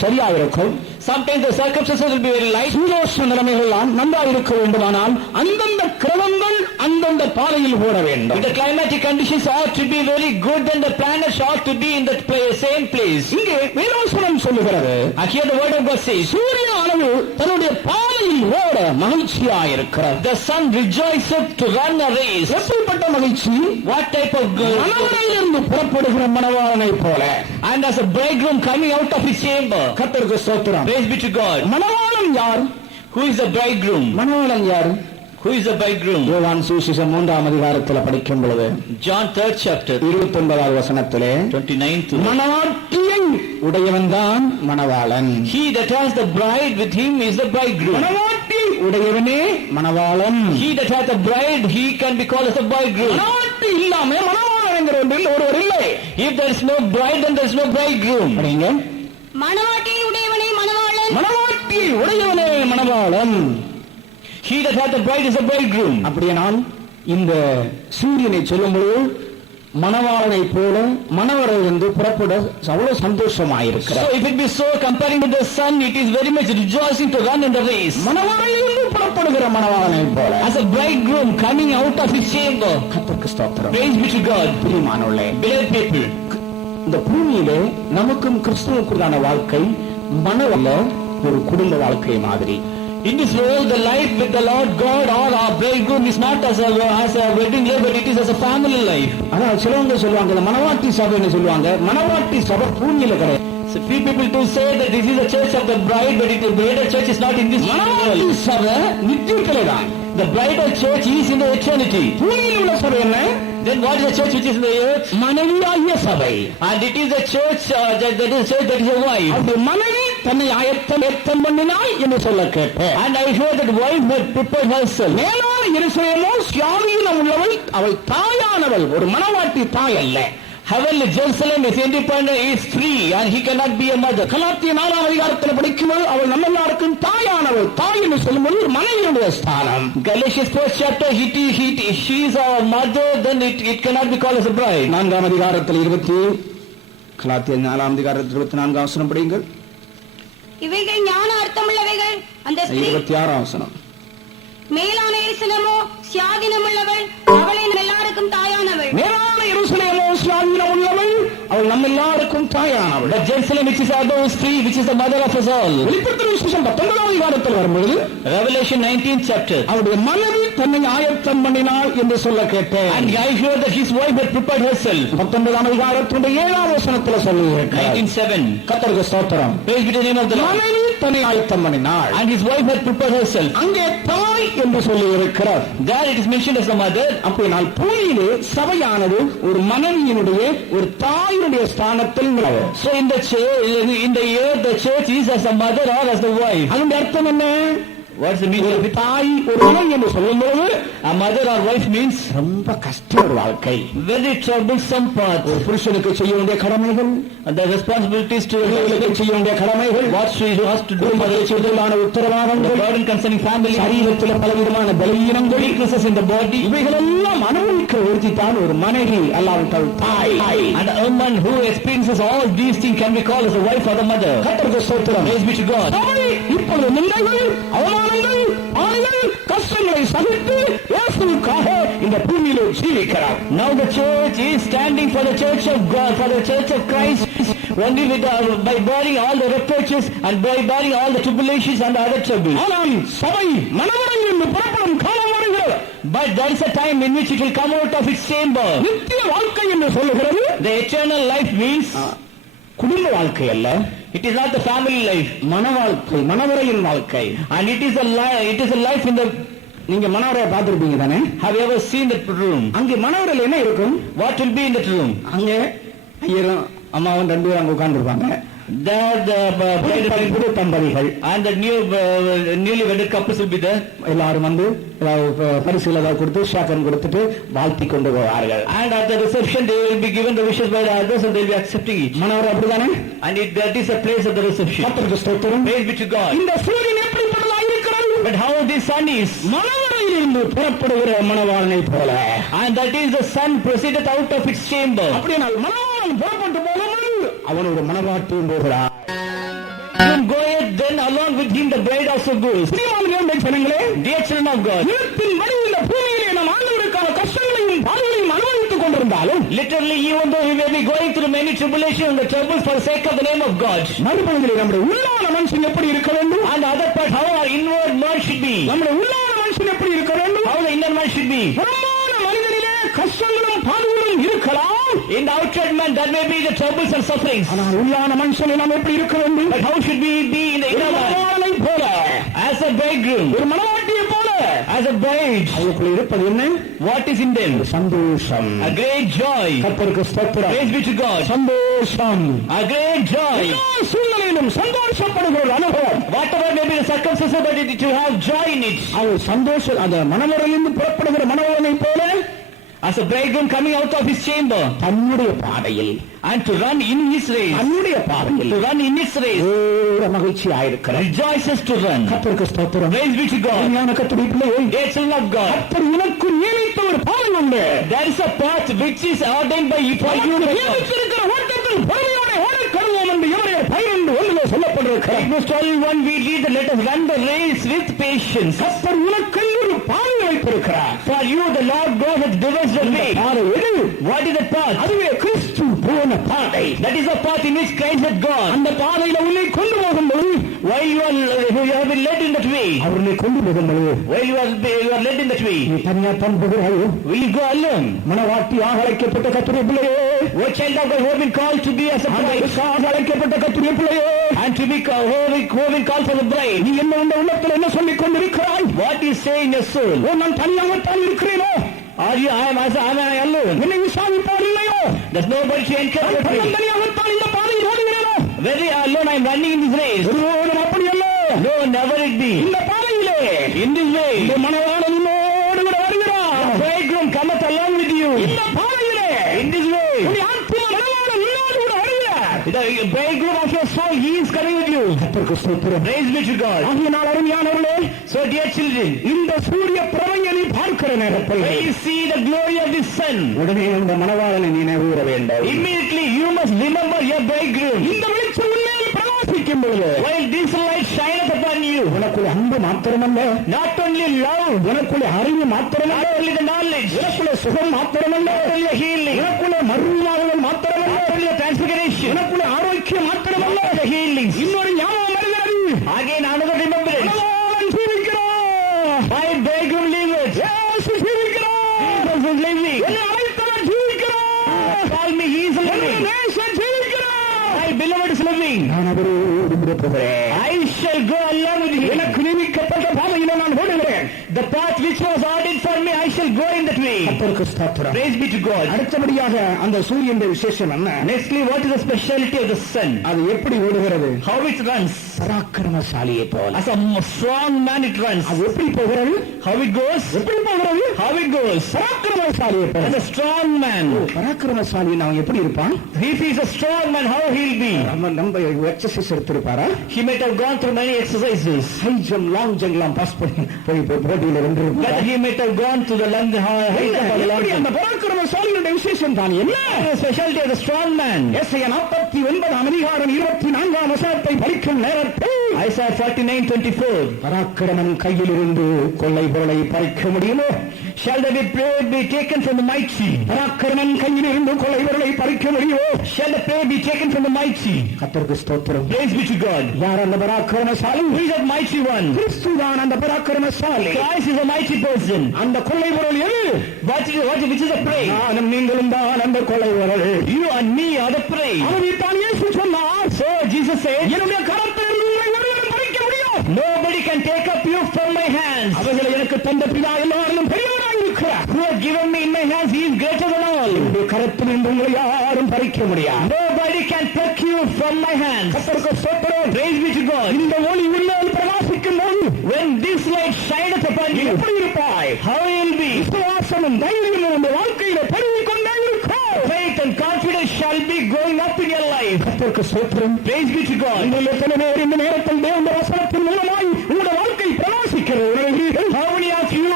சரியாக இருக்கும். Sometimes the circumstances will be very light. சீதோஷ நிலைமைகள் நன்றாக இருக்க வேண்டுமானால் அந்தந்த கிரகங்கள் அந்தந்த பாதையில் ஓட வேண்டும். If the climatic conditions ought to be very good, then the planets ought to be in that same place. இங்கே வேதவசனம் சொல்லுகிறது, and here the word of God says, சூரிய அளவு தன்னுடைய பாதையில் ஓட மகிழ்ச்சியாயிருக்கிறது. The sun rejoiceth to run a race. எப்படிப்பட்ட மகிழ்ச்சி? What type of மணவரையிலிருந்து புறப்படுகிற மணவாளனை போல, and as a bridegroom coming out of his chamber. கர்த்தருக்கு ஸ்தோத்திரம். Praise be to God. மணவாளன் யார்? Who is the bridegroom? மணவாளன் யார்? Who is the bridegroom? யோவான் சுவிசேஷம் 3ஆம் அதிகாரத்தில் படிக்கும் பொழுது John 3rd chapter 29வது வசனத்திலே 29th. மணவாட்டியை உடையவன் தான் மணவாளன். He that has the bride with him is the bridegroom. மணவாட்டி உடையவனே மணவாளன். He that hath a bride, he can be called as a bridegroom. மணவாட்டி இல்லாம மணவாளன் என்கிற ஒருவர் இல்லை. If there is no bride, then there is no bridegroom. அப்படிங்க மணவாட்டியை உடையவனே மணவாளன். மணவாட்டி உடையவனே மணவாளன். He that hath a bride is a bridegroom. அப்படியானால் இந்த சூரியனை சொல்லும்போது மணவாளனை போல மணவரை புறப்பட அவ்வளவு சந்தோஷமாயிருக்கிறார். So if it be so, comparing with the sun, it is very much rejoicing to run in the race. மணவாளனிலிருந்து புறப்படுகிற மணவாளனை போல As a bridegroom coming out of his chamber. கர்த்தருக்கு ஸ்தோத்திரம். Praise be to God. பிரியமானவர்களே, Beloved people, இந்த பூமியிலே நமக்கும் கிறிஸ்துவுக்குள்ளான வாழ்க்கை மணவல்ல ஒரு குடும்ப வாழ்க்கை மாதிரி. in this world, the life with the Lord God or our bridegroom is not as a wedding life, but it is as a family life. அதான் சிலவங்க சொல்லுவாங்க இந்த மணவாட்டி சபைன்னு சொல்லுவாங்க. மணவாட்டி சபை பூமியில கிடையாது. So few people do say that this is a church of the bride, but the bridal church is not in this மணவாட்டி world. சபை நித்தியத்திலே தான். The bridal church is in the eternity. பூமியில் உள்ள சபை என்ன? Then what is the church which is in the earth? மனைவியாகிய சபை. And it is the church that is a church that is a wife. அது மனைவி தன்னை ஆயத்தம் பண்ணினாள் என்று சொல்ல கேட்டேன். And I heard that wife had prepared herself. மேலான எருசலேமோ சுயாதீனம் உள்ளவள், அவள் தாயானவள், ஒரு மணவாட்டி தாய் அல்ல. Heavenly Jerusalem is independent, is free, and he cannot be a mother. கலாத்திய 4ஆம் அதிகாரத்தில் படிக்கும்போது அவள் நம்ம எல்லாருக்கும் தாயானவள். தாய் என்று சொல்லும்போது ஒரு மனைவியுடைய ஸ்தானம். Galatians 1st chapter, she is our mother, then it cannot be called as a bride. 4ஆம் அதிகாரத்தில் கலாத்திய 4ஆம் அதிகாரத்தில் 24ஆம் வசனம் படியுங்கள். இவைகள் ஞான அர்த்தமுள்ளவைகள். அந்த ஸ்திரீ 26ஆம் வசனம். மேலான எருசலேமோ சுயாதீனமுள்ளவள், அவளே நம்ம எல்லாருக்கும் தாயானவள். மேலான எருசலேமோ சுயாதீனம் உள்ளவள், அவள் நம்ம எல்லாருக்கும் தாயானவள். The Jerusalem which is above is free, which is the mother of us all. வெளிப்படுத்தின விசேஷம் 19ஆம் அதிகாரத்தில் வரும்போது Revelation 19th chapter. அவருடைய மனைவி தன்னை ஆயத்தம் பண்ணினாள் என்று சொல்ல கேட்டேன். And I heard that his wife had prepared herself. 19ஆம் அதிகாரத்தினுடைய 7ஆம் வசனத்தில் சொல்லுகிறார். 19:7. கர்த்தருக்கு ஸ்தோத்திரம். Praise be to the name of the Lord. மனைவி தன்னை ஆயத்தம் பண்ணினாள். And his wife had prepared herself. அங்கே தாய் என்று சொல்லி இருக்கிறார். There it is mentioned as a mother. அப்படினால் பூமியிலே சபையானது ஒரு மனைவியினுடைய ஒரு தாயினுடைய ஸ்தானத்தில் உள்ளது. So in the earth, the church is as a mother or as the wife. அதனுடைய அர்த்தம் என்ன? What's the meaning of it? தாய் ஒரு மனைவி என்று சொல்லும்போது A mother or wife means ரொம்ப கஷ்ட ஒரு வாழ்க்கை. very troublesome path. ஒரு புருஷனுக்கு செய்ய வேண்டிய கடமைகள், And the responsibilities to செய்ய வேண்டிய கடமைகள், what she has to do, குடும்பமான the உத்தரவாதங்கள், burden concerning family, சரீரத்தில் பலவிதமான பலவீனங்கள், weaknesses in the body, இவைகளெல்லாம் அனுபவிக்க ஒருத்தித்தான் ஒரு மனைவி, அல்லாவிட்டால் தாய். and a woman who experiences all these things can be called as a wife or the mother. கர்த்தருக்கு ஸ்தோத்திரம். Praise be to God. சபை இப்பொழுது நிந்தைகள், அவமானங்கள், பாடுகள், கஷ்டங்களை சகித்து இயேசுவுக்காக இந்த பூமியிலே ஜீவிக்கிறார். Now the church is standing for the church of God, for the church of Christ, only by bearing all the reproaches and by bearing all the tribulations and the other troubles. ஆனால் சபை மனவரையிலிருந்து புறப்படும் காலம் வருகிறது. But there is a time in which it will come out of its chamber. நித்திய வாழ்க்கை என்று சொல்லுகிறது. The eternal life means குடும்ப வாழ்க்கை அல்ல. it is not the family life, மன வாழ்க்கை, மனவரையின் வாழ்க்கை. and it is a life in the. நீங்க மனவரையை பார்த்திருப்பீங்க தானே? Have you ever seen that room? அங்கே மனவரையில் என்ன இருக்கும்? What will be in that room? அங்கே ஐயரும் அம்மாவும் 2 பேரும் அங்க உட்கார்ந்துருப்பாங்க. There the புது தம்பதிகள் and the newly wedded couples will be there. எல்லாரும் பரிசுகள் ஏதாவது கொடுத்து ஷாக்கன் கொடுத்துட்டு வாழ்த்தி கொண்டு போவார்கள். And at the reception they will be given the wishes by the others and they will be accepting it. மனவரை அப்படிதானே? And that is a place of the reception. கர்த்தருக்கு ஸ்தோத்திரம். Praise be to God. இந்த சூரியன் எப்படிப்பட்டதாக இருக்கிறது? But how this sun is, மனவரையிலிருந்து புறப்படுகிற மணவாளனை போல. and that is the sun proceedeth out of its chamber. அப்படினால் மணவாளன் புறப்பட்டு போகும்போது அவனோட மணவாட்டியும் போகிறார். Whom goeth, then along with him the bride also goes. Janangale, Dear children of God, நிலத்தின் வழியில் பூமியிலே நாம் ஆண்டவருக்கான கஷ்டங்களையும் பாடுகளையும் அனுபவித்துக் கொண்டிருந்தாலும் literally even though we may be going through many tribulations and the troubles for the sake of the name of God, மறுபடியும் நம்முடைய உள்ளான மனுஷன் எப்படி இருக்க வேண்டும்? and the other part how our inward man should be, நம்முடைய உள்ளான மனுஷன் எப்படி இருக்க வேண்டும்? how the inner man should be. புறமான மனிதனிலே கஷ்டங்களும் பாடுகளும் இருக்கலாம். In the outside man there may be the troubles and sufferings, ஆனால் உள்ளான மனுஷனை நாம் எப்படி இருக்க வேண்டும்? but how should we be in the inner man? மணவாளனை போல, As a bridegroom, ஒரு மணவாட்டி மணவாட்டியை போல as a bride. அவளுக்குள்ள இருப்பது என்ன? What is in them? சந்தோஷம். A great joy. கர்த்தருக்கு ஸ்தோத்திரம். Praise be to God. சந்தோஷம். A great joy. எல்லா சூழ்நிலையிலும் சந்தோஷப்படுகிற ஒரு அனுபவம். Whatever may be the circumstances, but it to have joy in it. அவள் சந்தோஷம். அந்த மணவரையிலிருந்து புறப்படுகிற மணவனை போல as a bridegroom coming out of his chamber தன்னுடைய பாதையில் and to run in his race, தன்னுடைய பாதையில் to run in his race, மகிழ்ச்சியாயிருக்கிறார். rejoices to run. கர்த்தருக்கு ஸ்தோத்திரம். Praise be to God. ஞான கர்த்தருடைய பிள்ளையே, Dear children of God, கர்த்தர் உனக்கு நியமித்த ஒரு பாதை உண்டு. there is a path which is ordained by for you. நியமித்திருக்கிற ஓட்டத்தில் பொறுமையோட ஓடக்கடுவோம் என்று எவரையர் 12:1 சொல்லப்பட்டிருக்கிறார். Most all one we read, let us run the race with patience. கர்த்தர் உனக்கு ஒரு பாதை வைத்திருக்கிறார். For you the Lord God hath devised a way. பாதை எது? What is the path? அதுவே கிறிஸ்து போன பாதை. That is the path in which Christ hath gone. அந்த பாதையில உன்னை கொண்டு போகும்போது While you have been led in that way, அவர்களை கொண்டு போகும்போது while you are led in that way, நீ தனியா தான் போகிறாயோ? will you go alone? மணவாட்டியாக அழைக்கப்பட்ட கர்த்தருடைய பிள்ளையே, O child of God who have been called to be as a bride, அழைக்கப்பட்ட கர்த்தருடைய பிள்ளையே, and to be who have been called for the bride, நீ என்ன உன் உள்ளத்தில் என்ன சொல்லிக் கொண்டிருக்கிறாய்? what is saying in your soul? ஓ, நான் தனியாகத்தான் இருக்கிறேனோ? Are you I am alone? என்னை விசாரிப்பார் இல்லையோ? There's nobody to encourage me. நான் தனியாகத்தான் இந்த பாதையில் ஓடுகிறேனோ? Very alone I am running in this race. ஒருவரும் அப்படி அல்ல. No, never it be. இந்த பாதையிலே In this way, இந்த மணவாளன் உன்னோடு கூட வருகிறார். the bridegroom cometh along with you. இந்த பாதையிலே In this way, உன்னுடைய ஆத்மா மணவாளன் உன்னோடு கூட வருகிறார். the bridegroom of your soul, he is coming with you. கர்த்தருக்கு ஸ்தோத்திரம். Praise be to God. ஆகையினால் அருமையானவர்களே, So dear children, இந்த சூரிய பிரபையை நீ பார்க்கிற நேரத்தில் when you see the glory of the sun, உடனே இந்த மணவாளனை நினைவுற வேண்டும். immediately you must remember your bridegroom. இந்த வெளிச்சம் உண்மையில் பிரகாசிக்கும் பொழுது While this light shineth upon you, உனக்குள்ள அன்பு மாத்திரமல்ல, not only love, உனக்குள்ள அறிவு மாத்திரமல்ல, not only the knowledge, உனக்குள்ள சுகம் மாத்திரமல்ல, not only the healing, உனக்குள்ள மறுமாறுதல் மாத்திரமல்ல, not only the transfiguration, உனக்குள்ள ஆரோக்கியம் மாத்திரமல்ல, not only the healings. இன்னொரு ஞாபகம் வருகிறது. Again another remembrance. மணவாளன் ஜீவிக்கிறார். My bridegroom liveth. இயேசு ஜீவிக்கிறார். Jesus is living. என்னை அழைத்தவர் ஜீவிக்கிறார். Call me, he is என்னுடைய living. நேசன் ஜீவிக்கிறார். My beloved is living. நான் அவரோடு இருப்பவரேன். I shall go along with him. எனக்கு நியமிக்கப்பட்ட பாதையிலே நான் ஓடுகிறேன். The path which was ordained for me, I shall go in that way. கர்த்தருக்கு ஸ்தோத்திரம். Praise be to God. அடுத்தபடியாக அந்த சூரியனுடைய விசேஷம் என்ன? Nextly, what is the speciality of the sun? அது எப்படி ஓடுகிறது? How it runs? பராக்கிரமசாலியை போல. As a strong man it runs. அது எப்படி போகிறது? How it goes? எப்படி போகிறது? How it goes? பராக்கிரமசாலியை போல. As a strong man. பராக்கிரமசாலி அவன் எப்படி இருப்பான்? If he is a strong man, how he'll be? நம்ம எக்ஸசைஸ் எடுத்திருப்பாரா? He might have gone through many exercises. High jump, long jump எல்லாம் பாஸ் பண்ணி போய் போட்டியில வென்று But he might have gone to the long height of the long அந்த jump. பராக்கிரமசாலியுடைய விசேஷம் தான் என்ன? The speciality of the strong man. எஸ்ஐயா 49 அதிகாரம் 24 வசனத்தை படிக்கும் நேரத்தில் Isaiah 49:24. பராக்கிரமன் கையிலிருந்து கொள்ளை பொருளை பறிக்க முடியுமோ? Shall the prey be taken from the mighty? பராக்கிரமன் கையிலிருந்து கொள்ளை பொருளை பறிக்க முடியுமோ? Shall the prey be taken from the mighty? கர்த்தருக்கு ஸ்தோத்திரம். Praise be to God. யார் அந்த பராக்கிரமசாலி? Who is that mighty one? கிறிஸ்துதான் அந்த பராக்கிரமசாலி. Christ is a mighty person. அந்த கொள்ளை பொருள் எது? Which is the prey? நானும் நீங்களும் தான் அந்த கொள்ளை பொருள். You and me are the prey. அவனைத்தான் இயேசு சொன்னார். So Jesus said, என்னுடைய கரத்திலிருந்து உங்களை ஒருவரும் பறிக்க முடியும். nobody can take up you from my hands. அவர்களை எனக்கு தந்த பிதா எல்லாரும் பெரியவராக இருக்கிறார். Who has given me in my hands, he is greater than all. என்னுடைய கரத்திலிருந்து உங்களை யாரும் பறிக்க முடியாது. Nobody can pluck you from my hands. கர்த்தருக்கு ஸ்தோத்திரம். Praise be to God. இந்த ஒளி உன்மேல் பிரகாசிக்கும் போது When this light shineth upon you, எப்படி இருப்பாய்? how you will be? விசுவாசமும் தைரியமும் உங்கள் வாழ்க்கையில பெருகிக் கொண்டே இருக்கும். Faith and confidence shall be going up in your life. கர்த்தருக்கு ஸ்தோத்திரம். Praise be to God. உங்கள் எத்தனை பேர் இந்த நேரத்தில் தேவனுடைய வசனத்தின் மூலமாய் உங்களுடைய வாழ்க்கை பிரகாசிக்கிறது உணர்கிறீர்கள்? How many of you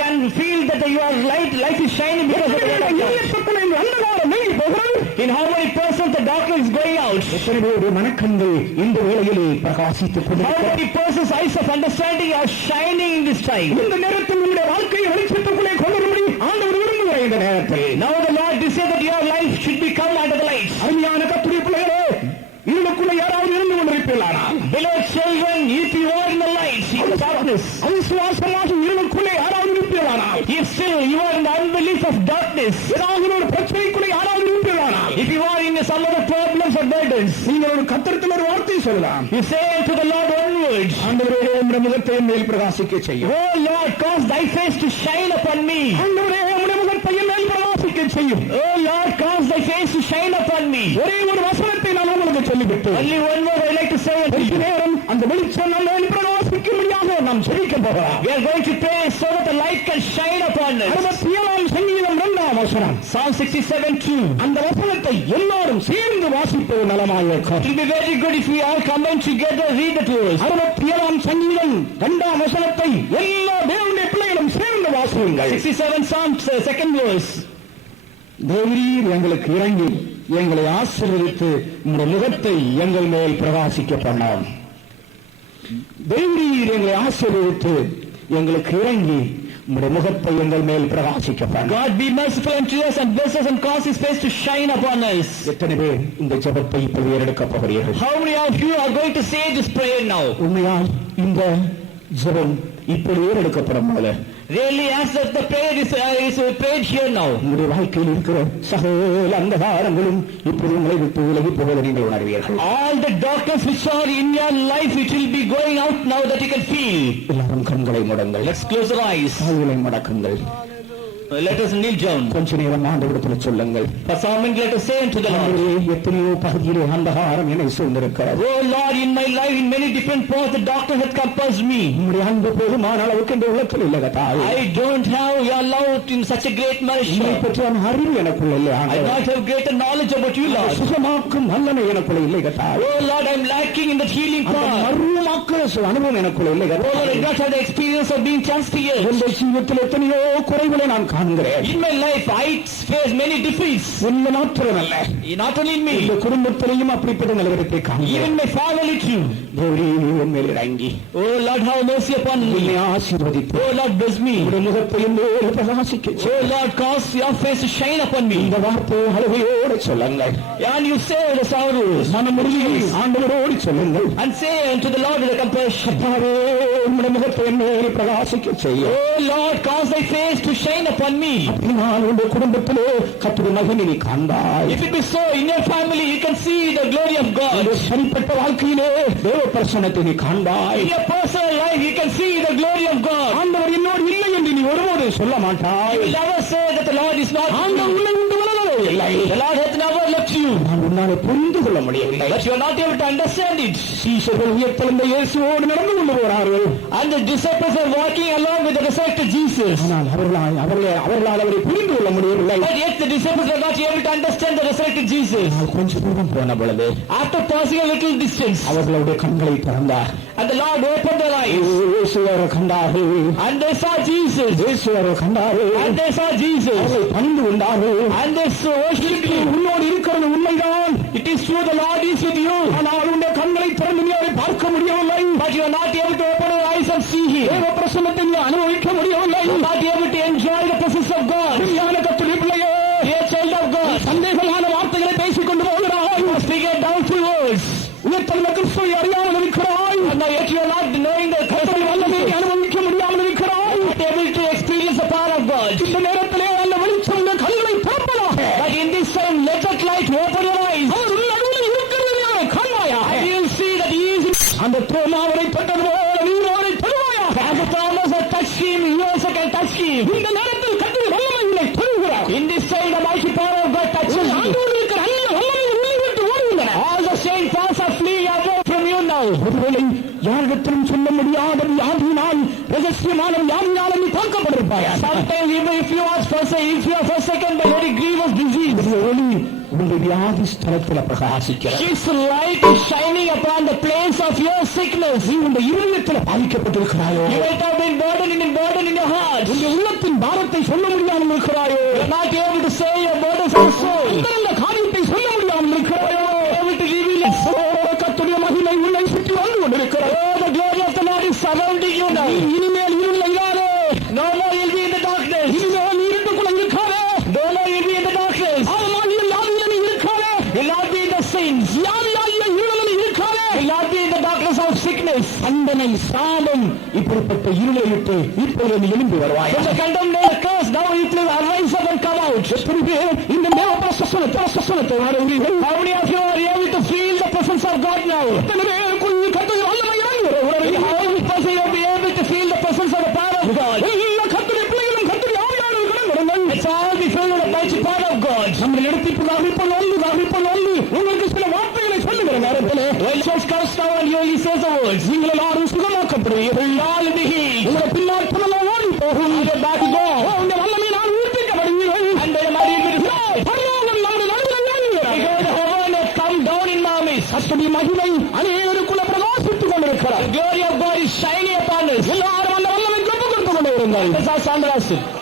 can feel that your life is shining because of the word of God? இந்த அந்தகாரம் நீங்கி போகிறது. In how many persons the darkness is going out? எத்தனை பேர் மனக்கண்கள் இந்த வேளையிலே பிரகாசித்துக் How கொண்டிருக்கிறது? many persons' eyes of understanding are shining in this time? இந்த நேரத்தில் உங்களுடைய வாழ்க்கையை வெளிச்சத்துக்குள்ளே கொண்டு வரும்படி ஆண்டவர் விரும்புகிறார். இந்த நேரத்தில் Now the Lord desires that your life should become under the light. அருமையான கர்த்தருடைய பிள்ளைகளே, இருளுக்குள்ள யாராவது இருந்து கொண்டிருப்பீர்களானால், Beloved children, if you are in the light, in the darkness, அவிசுவாசமாக இருளுக்குள்ளே யாராவது இருப்பீர்களானால், if still you are in the unbelief of darkness, ஏதாவது ஒரு பிரச்சனைக்குள்ளே யாராவது இருப்பீர்களானால், if you are in some of the problems or burdens, நீங்கள் ஒரு கர்த்தரிடத்தில் ஒரு வார்த்தை சொல்லலாம். You say unto the Lord one word. ஆண்டவரே உம்முடைய முகத்தை என் மேல் பிரகாசிக்க செய்யும். Oh Lord, cause thy face to shine upon me. ஆண்டவரே உம்முடைய முகத்தை என் மேல் பிரகாசிக்க செய்யும். Oh Lord, cause thy face to shine upon me. ஒரே ஒரு வசனத்தை நான் உங்களுக்கு சொல்லிவிட்டு Only one word I like to say unto you. நேரம் அந்த வெளிச்சம் நம்ம மேல் பிரகாசிக்கும்படியாக நாம் ஜெபிக்க போகிறோம். We are going to pray so that the light can shine upon us. 67 சங்கீதம் 2ஆம் வசனம். Psalm 67:2. அந்த வசனத்தை எல்லாரும் சேர்ந்து வாசிப்பது நலமாயிருக்கும். It will be very good if we all combine together read that verse. 67 சங்கீதம் 2ஆம் வசனத்தை எல்லா தேவனுடைய பிள்ளைகளும் சேர்ந்து வாசியுங்கள். 67 Psalms 2nd verse. தேவரீர் எங்களுக்கு இறங்கி எங்களை ஆசீர்வதித்து உம்முடைய முகத்தை எங்கள் மேல் பிரகாசிக்க பண்ணாம். தேவரீர் எங்களை ஆசீர்வதித்து எங்களுக்கு இறங்கி உம்முடைய முகத்தை எங்கள் மேல் பிரகாசிக்க பண்ணாம். God be merciful unto us and bless us and cause his face to shine upon us. எத்தனை பேர் இந்த ஜெபத்தை இப்பொழுது ஏறெடுக்க போகிறீர்கள்? How many of you are going to say this prayer now? உண்மையாய் இந்த ஜெபம் இப்பொழுது ஏறெடுக்கப்படும் போது Really, as if the prayer is prayed here now. உங்களுடைய வாழ்க்கையில் இருக்கிற சகல அந்தகாரங்களும் இப்பொழுது உங்களை விட்டு விலகி போவதை நீங்கள் உணர்வீர்கள். All the darkness which are in your life, it will be going out now that you can feel. எல்லாரும் கண்களை முடங்கள். Let's close our eyes. கால்களை மடக்குங்கள். Let us kneel down. கொஞ்ச நேரம் ஆண்டவரிடத்தில் சொல்லுங்கள். For some minutes, let us say unto the Lord. ஆண்டவரே, எத்தனையோ பகுதியிலே அந்தகாரம் என்னை சூழ்ந்திருக்கிறது. Oh Lord, in my life, in many different parts, the darkness has compassed me. உம்முடைய அன்பு போதுமான அளவுக்கு இந்த உலகத்தில் இல்லை கர்த்தாவே. I don't have your love in such a great measure. உம்மை பற்றியான அறிவு எனக்குள்ள இல்லை I ஆண்டவரே. not have greater knowledge about you, Lord. சுகமாக்கும் வல்லமை எனக்குள்ள இல்லை கர்த்தாவே. Oh Lord, I am lacking in the healing அந்த power. மறுமாக்குற அனுபவம் எனக்குள்ள இல்லை Oh Lord, கர்த்தாவே. I not have the experience of being transfigured. என்னுடைய ஜீவிதத்தில் எத்தனையோ குறைகளை நான் காண்கிறேன். In my life, I face many defeats. உன்னை மாத்திரமல்ல, Not only in me, இந்த குடும்பத்திலையும் அப்படிப்பட்ட நிலவரத்தை காண்கிறேன். even my family too. தேவரே, உன் மேல் இறங்கி Oh Lord, have mercy upon me. என்னை ஆசீர்வதித்து Oh Lord, bless me. உம்முடைய முகத்தை என் மேல் பிரகாசிக்க Oh செய்யும். Lord, cause your face to shine upon me. இந்த வார்த்தையை அழுகையோடு சொல்லுங்கள். And you say with a sorrow, மனமுருகி ஆண்டவரோடு சொல்லுங்கள். and say unto the Lord with a compassion, கர்த்தாவே, உம்முடைய முகத்தை என் மேல் பிரகாசிக்க செய்யும். Oh Lord, cause thy face to shine upon me. நான் உங்கள் குடும்பத்திலே கர்த்தருடைய மகிமையை நீ காண்பாய். If it be so, in your family, you can see the glory of God. உங்கள் தனிப்பட்ட வாழ்க்கையிலே தேவ பிரசன்னத்தை நீ காண்பாய். In your personal life, you can see the glory of God. ஆண்டவர் என்னோடு இல்லை என்று நீ ஒருபோதும் சொல்ல You மாட்டாய். will never say that the Lord is not with ஆண்டவர் you. உன்னை விட்டு விலகவே இல்லை. The Lord hath never left you. நான் உன்னாலே புரிந்து கொள்ள முடியவில்லை. But you are not able to understand it. சீஷர்கள் உயிர்த்தெழுந்த இயேசுவோடு நடந்து கொண்டு போகிறார்கள். And the disciples were walking along with the resurrected Jesus. ஆனால் அவர்களால் அவரை புரிந்து கொள்ள முடியவில்லை. But yet the disciples were not able to understand the resurrected Jesus. ஆனால் கொஞ்ச தூரம் போன பொழுது After passing a little distance, அவர்களுடைய கண்களை திறந்தார். and the Lord opened their eyes, இயேசுவை கண்டார்கள். and they saw Jesus, இயேசுவை கண்டார்கள். and they saw Jesus, அவரை பணிந்து கொண்டார்கள். and they worshipped him. உன்னோடு இருக்கிறது உண்மைதான். It is true, the Lord is with you, ஆனால் உன்னுடைய கண்களை திறந்து நீ அவரை பார்க்க முடியவில்லை. but you are not able to open your eyes and see him. தேவ பிரசன்னத்தை நீ அனுபவிக்க முடியவில்லை. You are not able to enjoy the presence of God. உண்மையான கர்த்தருடைய பிள்ளையே, Dear child of God, சந்தேகமான வார்த்தைகளை பேசிக் கொண்டு போகிறாய். you are speaking doubtful words, உயர்த்தல் கிறிஸ்துவை அறியாமல் இருக்கிறாய். and yet you are not knowing the கர்த்தருடைய வல்லமையை Christ, அனுபவிக்க முடியாமல் இருக்கிறாய். not able to experience the power of God. இந்த நேரத்திலே அந்த வெளிச்சம் உள்ள கண்களை திறப்பதாக. But in this time, let that light open your eyes, அவர் உன் நடுவில் இருக்கிறதை நீ காண்பாயாக. and you will see that he is in. அந்த தோமாவரை தொட்டது போல நீ அவரை தொடுவாயாக. As the Thomas had touched him, you also can touch him. இந்த நேரத்தில் கர்த்தருடைய வல்லமை உன்னை தொடுகிறார். In this time, the mighty power of God touches you. ஆண்டவரில் இருக்கிற அந்த வல்லமை உன்னை விட்டு ஓடுகின்றன. All the strange powers are fleeing away from you now. ஒருவேளை யாரிடத்திலும் சொல்ல முடியாத வியாதியினால் ரகசியமான வியாதியால் நீ தாக்கப்பட்டிருப்பாயா. Sometimes even if you are forsaken by very grievous disease, இந்த ஒளி உங்கள் வியாதி ஸ்தலத்தில் பிரகாசிக்கிறது. His light is shining upon the place of your sickness. நீ உங்கள் இருதயத்தில் பாதிக்கப்பட்டிருக்கிறாயோ, You might have been burdened in your heart. உங்கள் உள்ளத்தின் பாரத்தை சொல்ல முடியாமல் இருக்கிறாயோ, You are not able to say your burdens of soul. அந்த காரியத்தை சொல்ல முடியாமல் இருக்கிறாயோ, Able to reveal it. கர்த்தருடைய மகிமை உன்னை சுற்றி வந்து கொண்டிருக்கிறது. Oh, the glory of the Lord is surrounding you now. நீ இனிமேல் இருளில் இல்லாதே. No more you'll be in the darkness. இனிமேல் நீ இருட்டுக்குள்ள இருக்காதே. No more you'll be in the darkness. ஆமாகிய வியாதியில நீ இருக்காதே. You'll not be in the sins. வியாதியாகிய இருளில் நீ இருக்காதே. You'll not be in the darkness of sickness. தண்டனை சாபம் இப்படிப்பட்ட இருளை விட்டு இப்போது நீ எழும்பி வருவாய். From the condemned curse, now you will arise up and come out. எத்தனை பேர் இந்த தேவ பிரசன்னத்தை உணர்கிறீர்கள்? How many of you are able to feel the presence of God now. எனவே கர்த்தருடைய வல்லமை இறங்குகிறது. How many person will be able to feel the presence of the power of God? எல்லா கர்த்தருடைய பிள்ளைகளும் கர்த்தருடைய ஆவியானவர் கடந்து Let's all be filled with the mighty power of God. நம்மை எடுத்துக்கொள்ளாக இப்போ உங்களுக்கு சில வார்த்தைகளை சொல்லுகிற நேரத்தில் when Jesus comes down and he only says the words, நீங்கள் எல்லாரும் சுகமாக்கப்படுவீர்கள். all be healed. உங்கள் பின்னால் புனலும் ஓடி போகும். your back go. உங்க வல்லமை நான் ஊற்றிக்கப்படுவீர்கள். and they might be destroyed. பரலோகம் நம்முடைய நடுவில் இறங்குகிறது. because heaven has come down in our midst. கர்த்தருடைய மகிமை அநேகருக்குள்ள பிரகாசித்துக் கொண்டிருக்கிறது. the glory of God is shining upon us. எல்லாரும் அந்த வல்லமைக்கு ஒப்புக் கொடுத்துக் கொண்டிருங்கள். Let us understand.